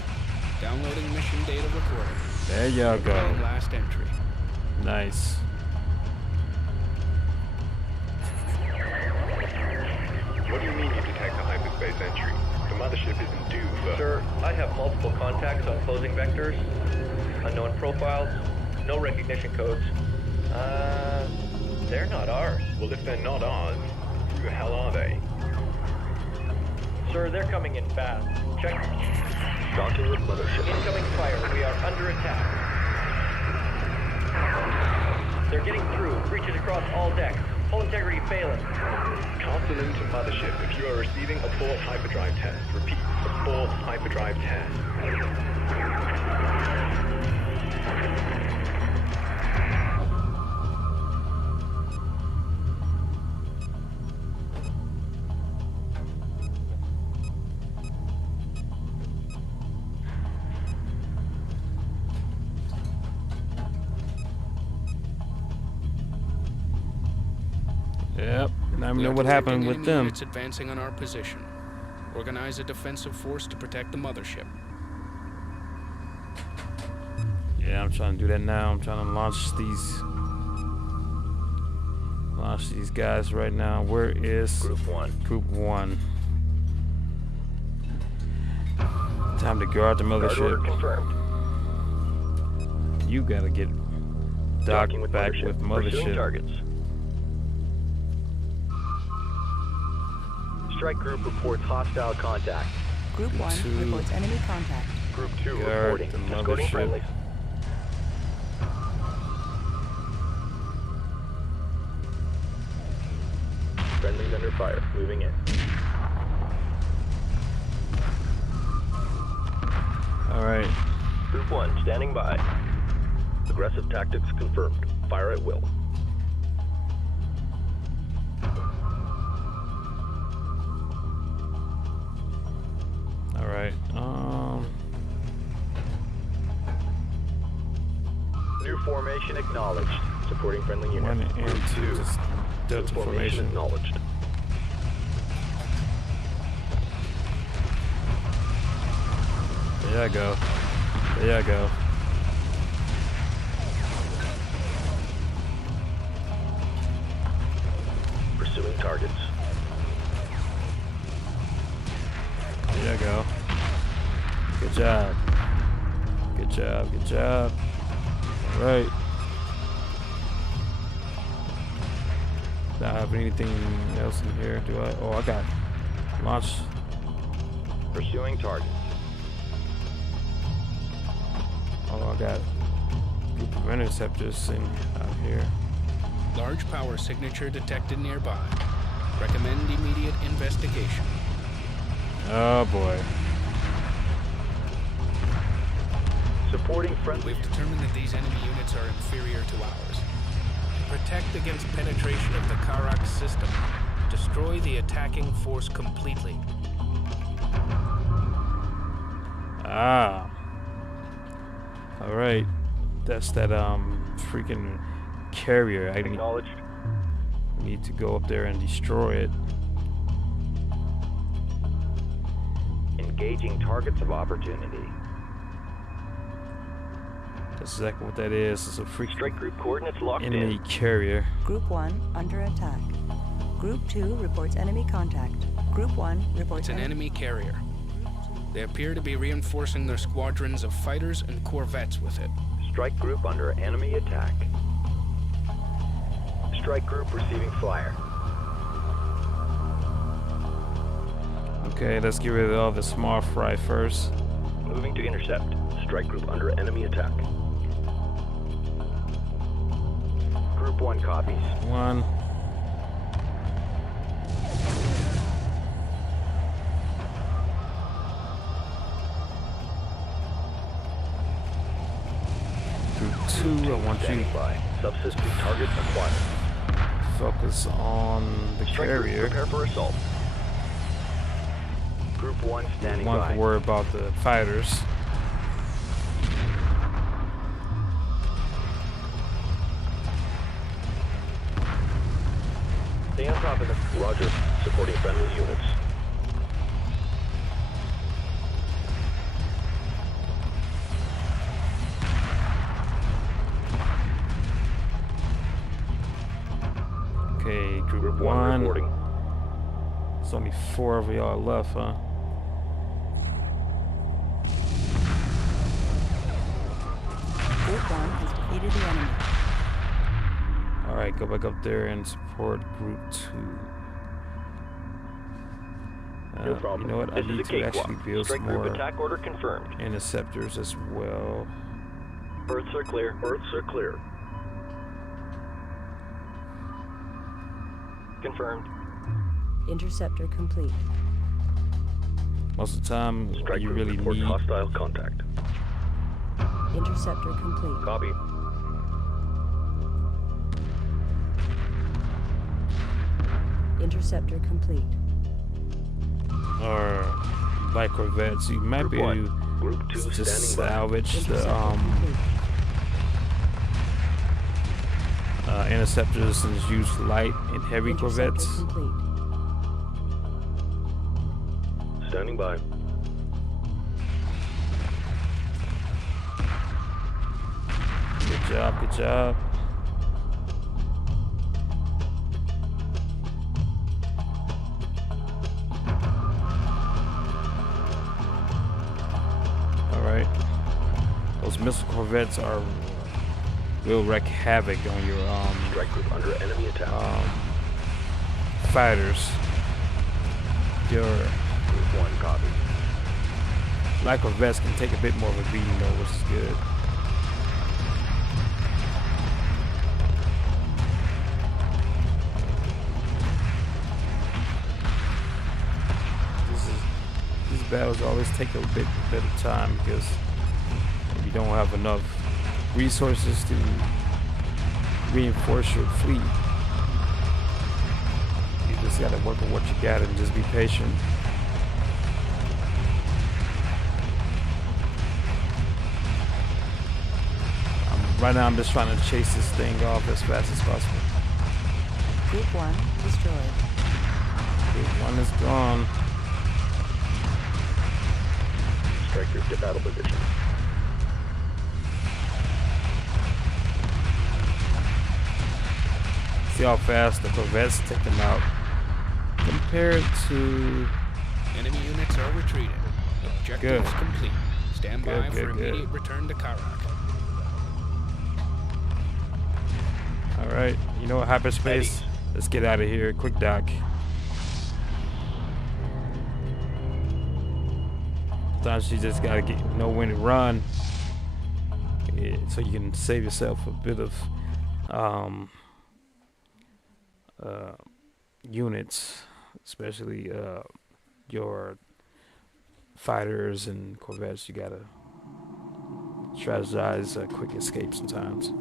Downloading mission data recorded. There y'all go. Last entry. Nice. What do you mean you detect a hyperspace entry? The mothership isn't due for... Sir, I have multiple contacts on closing vectors. Unknown profiles. No recognition codes. They're not ours. Well, if they're not ours, who the hell are they? Sir, they're coming in fast. Check. Docking with mothership. Incoming fire. We are under attack. They're getting through. Breaches across all decks. Hull integrity failing. Castle into mothership if you are receiving abort hyperdrive test. Repeat, abort hyperdrive test. Yep. Now we We know are what happened directing with enemy them. units advancing on our position. Organize a defensive force to protect the mothership. Yeah, I'm trying to do that now. I'm trying to launch these guys right now. Where is Group 1. Group 1? Time to guard the Guard order mothership. confirmed. You gotta get docked Docking with back mothership. with Pursuing mothership. targets. Strike group reports hostile contact. Group 1 2 reports enemy contact. Group 2 Guard reporting. the Escorting mothership. friendlies. Friendlies under fire. Moving in. All right. Group 1 standing by. Aggressive tactics confirmed. Fire at will. All right. New formation acknowledged. Supporting friendly units. 1 and Group 2 2. just Delta Formation formation. acknowledged. There I go. There I go. Pursuing targets. There I go. Good job. Good job. Good job. All right. Do I have anything else in here? Do I? Oh, I got launch. Pursuing targets. Oh, I got a group of interceptors in out here. Large power signature detected nearby. Recommend immediate investigation. Oh boy. Supporting friendly. We've determined that these enemy units are inferior to ours. Protect against penetration of the Karak system. Destroy the attacking force completely. Ah. All right. That's that freaking carrier. I Acknowledged. need to go up there and destroy it. Engaging targets of opportunity. That's exactly what that is. It's a freaking Strike group coordinates locked enemy in. carrier. Group 1 under attack. Group 2 reports enemy contact. Group 1 reports It's an enemy carrier. They appear to be reinforcing their squadrons of fighters and corvettes with it. Strike group under enemy attack. Strike group receiving fire. Okay, let's get rid of all the small fry first. Moving to intercept. Strike group under enemy attack. Group 1 copies. One. Group 2, I want you Standing by. Subsystem target acquired. to focus on the Strike group carrier. prepare for assault. Group 1 standing One by. to worry about the fighters. Stay on top of them. Roger. Supporting friendly units. Okay, group, Group 1 1. reporting. There's only 4 of y'all left, huh? Group 1 has defeated the enemy. Alright, go back up there and support group 2. No problem. You know what? This I is need a to cakewalk. actually build Strike some group more attack order confirmed. interceptors as well. Earths are clear. Earths are clear. Confirmed. Interceptor complete. Most of the time, Strike you group really report need hostile contact. Interceptor complete. Copy. Interceptor complete. or light corvettes. You might Group be able one. to Group 2 just standing by. salvage the Interceptor complete. interceptors and just use light and heavy Interceptor corvettes. complete. Standing by. Good job, good job. Alright. Those missile corvettes will wreak havoc on your Strike group under enemy attack. fighters. Your Group 1 copy. light corvettes can take a bit more of a beating though, which is good. These battles always take a bit of time because you don't have enough resources to reinforce your fleet. You just gotta work with what you got and just be patient. Right now I'm just trying to chase this thing off as fast as possible. Group 1 destroyed. Group 1 is gone. vectors to battle positions. See how fast the Corvettes take them out compared to. Enemy units are retreating. Objectives Good. complete. Stand by Good, for good, good. immediate return to Karak. All right, you know what, hyperspace? Let's get out of here. Quick dock. Sometimes you just gotta know when to run, so you can save yourself a bit of units, especially your fighters and corvettes. You gotta strategize quick escape sometimes.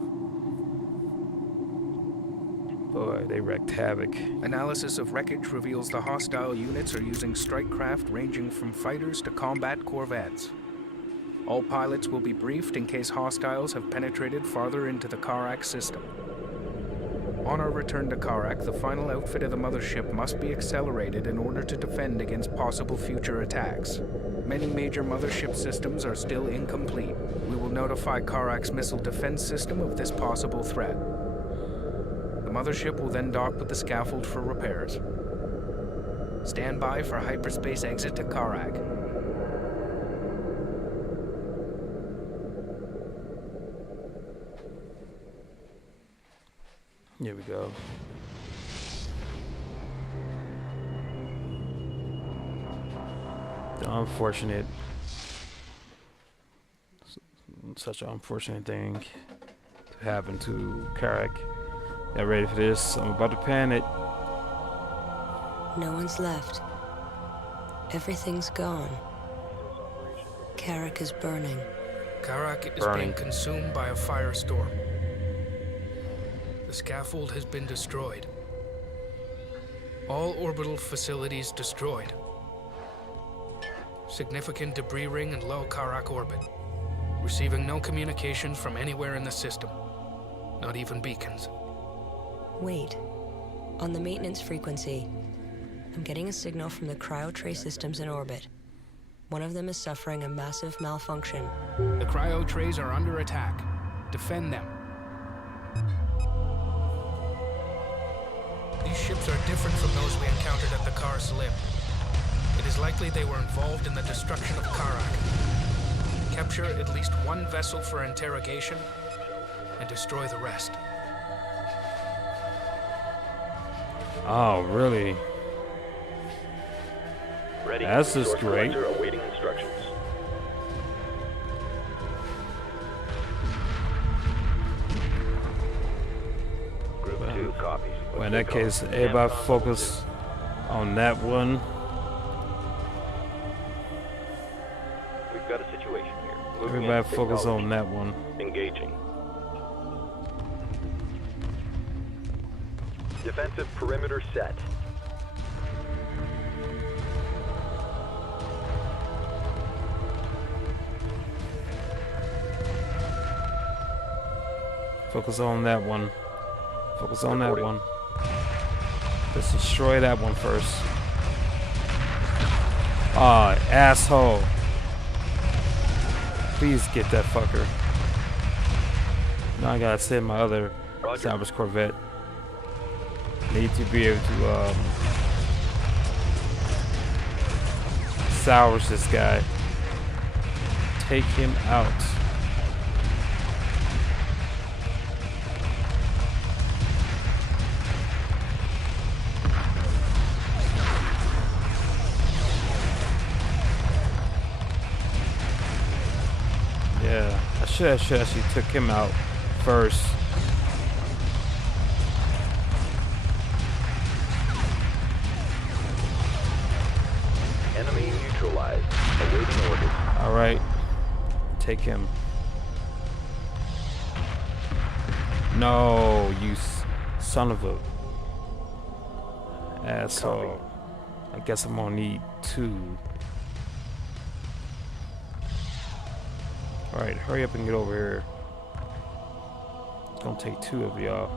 Boy, they wreaked havoc. Analysis of wreckage reveals the hostile units are using strike craft ranging from fighters to combat corvettes. All pilots will be briefed in case hostiles have penetrated farther into the Karak system. On our return to Karak, the final outfit of the mothership must be accelerated in order to defend against possible future attacks. Many major mothership systems are still incomplete. We will notify Karak's missile defense system of this possible threat. The mothership will then dock with the scaffold for repairs. Stand by for hyperspace exit to Karak. Here we go. The unfortunate, such an unfortunate thing to happen to Karak. Get ready for this. I'm about to panic. No one's left. Everything's gone. Karak is burning. Karak is Burning. being consumed by a firestorm. The scaffold has been destroyed. All orbital facilities destroyed. Significant debris ring in low Karak orbit. Receiving no communication from anywhere in the system. Not even beacons. Wait. On the maintenance frequency, I'm getting a signal from the cryo tray systems in orbit. One of them is suffering a massive malfunction. The cryo trays are under attack. Defend them. These ships are different from those we encountered at the Kar S'lim. It is likely they were involved in the destruction of Karak. Capture at least one vessel for interrogation and destroy the rest. Oh, really? Ready. That's just Resource great. collector awaiting instructions. Group 2 copies. Well, in that case, everybody focus on that one. We've got a situation here. Moving Everybody in, focus on acknowledged. that one. Engaging. Defensive perimeter set. Focus on that one. Focus on that Reporting. one. Let's destroy that one first. Ah, asshole. Please get that fucker. Now I gotta send my other Roger. salvage corvette. Need to be able to salvage this guy. Take him out. Yeah, I should actually took him out first. Enemy neutralized. Awaiting orders. All right, take him. No, you son of a asshole. I guess I'm gonna need two. All right, hurry up and get over here. It's gonna take two of y'all.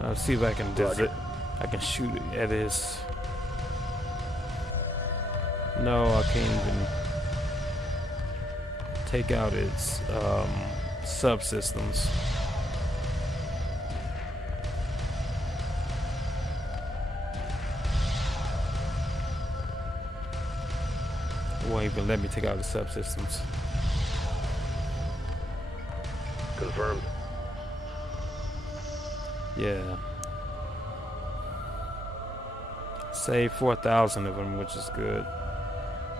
Let's see if I can I can shoot at his No, I can't even take out its subsystems. It won't even let me take out the subsystems. Confirmed. Yeah. Save 4,000 of them, which is good.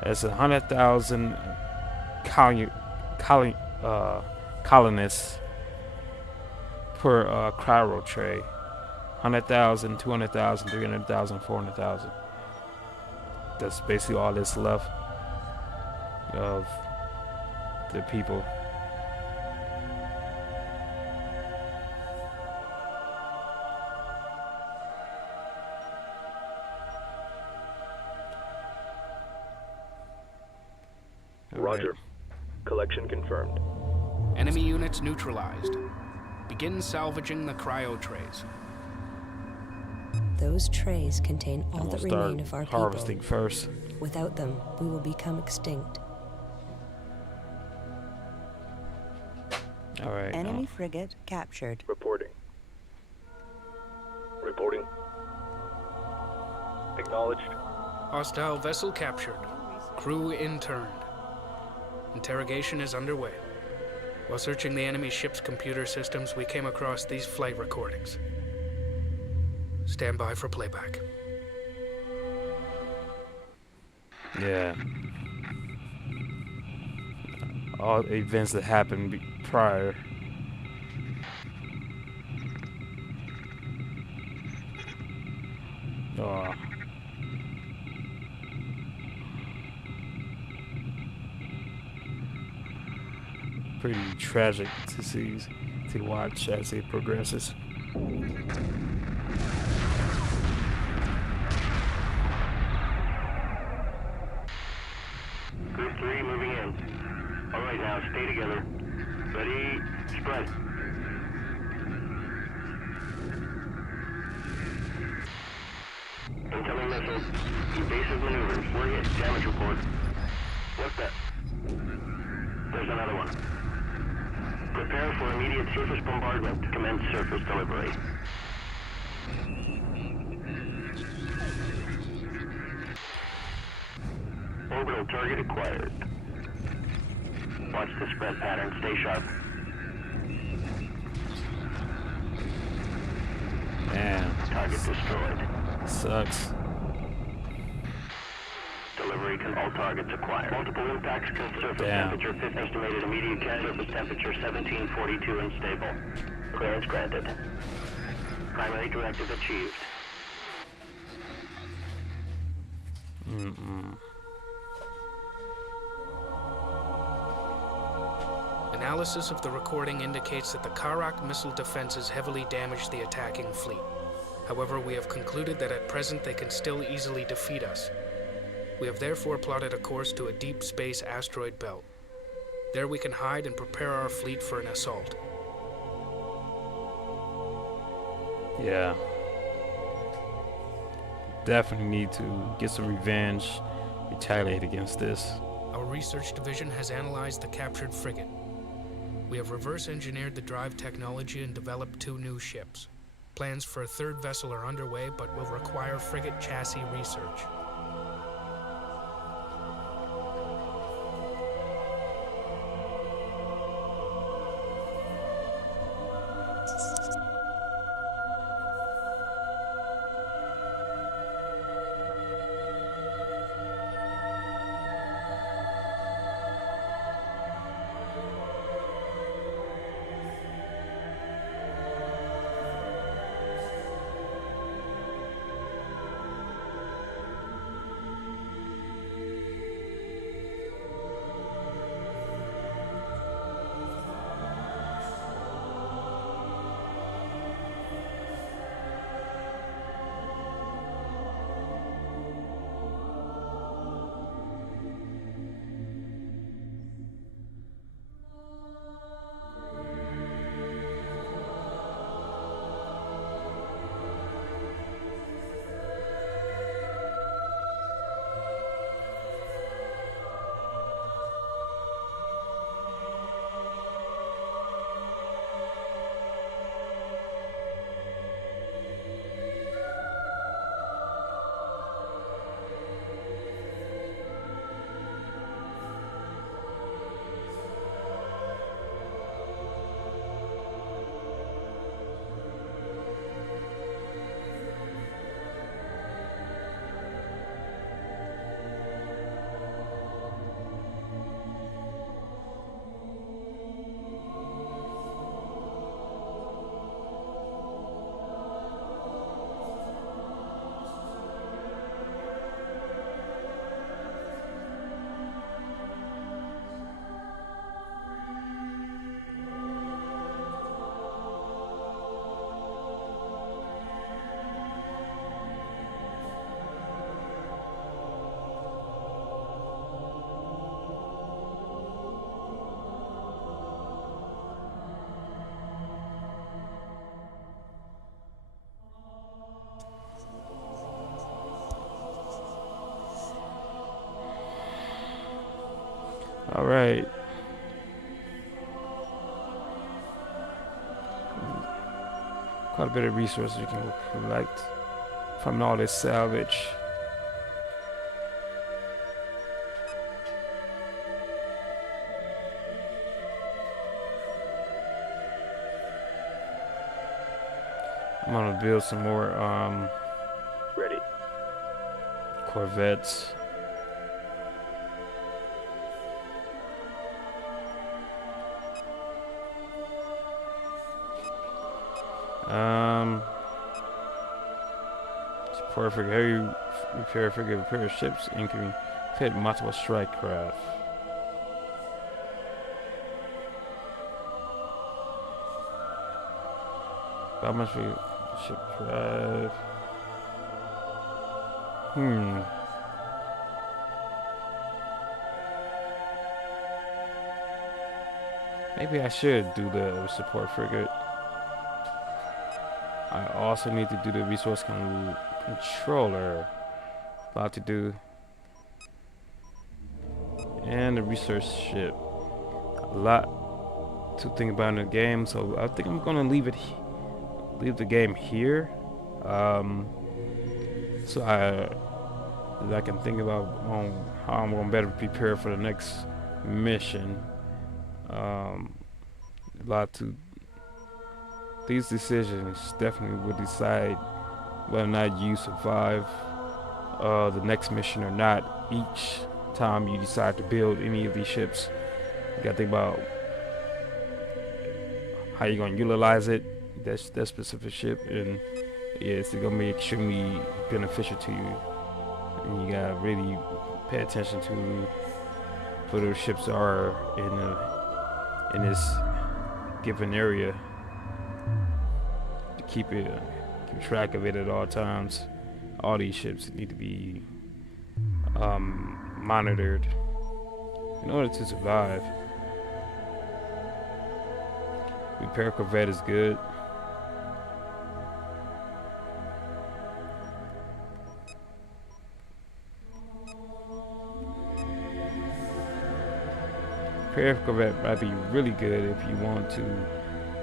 That's 100,000 colonists per cryo tray. 100,000, 200,000, 300,000, 400,000. That's basically all that's left of the people. Roger. Collection confirmed. Enemy units neutralized. Begin salvaging the cryo trays. Those trays contain all I'm that gonna remain start of our harvesting people. first. Without them, we will become extinct. All right. Enemy frigate captured. Reporting. Reporting. Acknowledged. Hostile vessel captured. Crew interned. Interrogation is underway. While searching the enemy ship's computer systems, we came across these flight recordings. Stand by for playback. Yeah. All events that happened prior. Oh. Pretty tragic to see, to watch as it progresses. Group 3 moving in. Alright now, stay together. Ready, spread. Incoming missiles. Evasive maneuvers. We're hit. Damage report. What's that? There's another one. Prepare for immediate surface bombardment. Commence surface delivery. Orbital target acquired. Watch the spread pattern. Stay sharp. Man, Target destroyed. sucks. Delivery can all targets acquired. Multiple impacts can surface Damn. temperature 50. Estimated immediate surface temperature 1742 and stable. Clearance granted. Primary directive achieved. Analysis of the recording indicates that the Karak missile defenses heavily damaged the attacking fleet. However, we have concluded that at present they can still easily defeat us. We have therefore plotted a course to a deep space asteroid belt. There we can hide and prepare our fleet for an assault. Yeah. Definitely need to get some revenge, retaliate against this. Our research division has analyzed the captured frigate. We have reverse engineered the drive technology and developed 2 new ships. Plans for a 3rd vessel are underway, but will require frigate chassis research. right. Quite a bit of resources you can collect from all this salvage. I'm gonna build some more Ready. Corvettes. Support for heavy repair ships and can fit multiple strike craft. How much for ship drive? Maybe I should do the support frigate. I also need to do the resource controller. About to do. And the research ship. A lot to think about in the game, so I think I'm gonna leave the game here. So I can think about how I'm gonna better prepare for the next mission. These decisions definitely will decide whether or not you survive the next mission or not. Each time you decide to build any of these ships, you gotta think about how you're gonna utilize it, that specific ship, and yeah, it's gonna be extremely beneficial to you. And you gotta really pay attention to where those ships are in this given area. Keep track of it at all times. All these ships need to be monitored in order to survive. Repair Corvette is good. Repair Corvette might be really good if you want to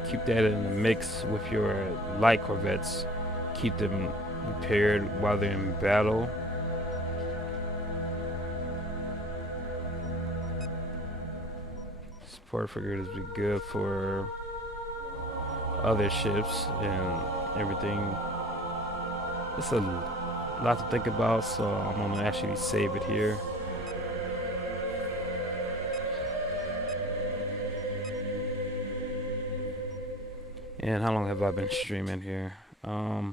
keep that in the mix with your light corvettes. Keep them repaired while they're in battle. Support frigate would be good for other ships and everything. It's a lot to think about, so I'm gonna actually save it here. And how long have I been streaming here? About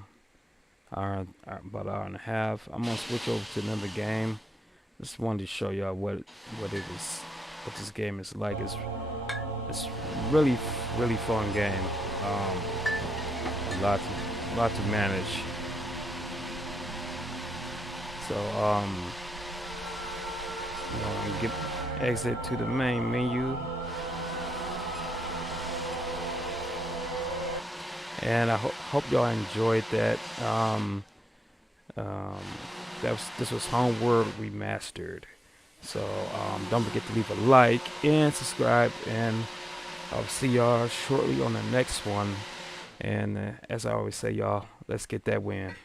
an hour and a half. I'm gonna switch over to another game. Just wanted to show y'all what this game is like. It's really fun game. A lot to manage. So exit to the main menu. And I hope y'all enjoyed that. This was Homeworld Remastered. So don't forget to leave a like and subscribe, and I'll see y'all shortly on the next one. And as I always say, y'all, let's get that win.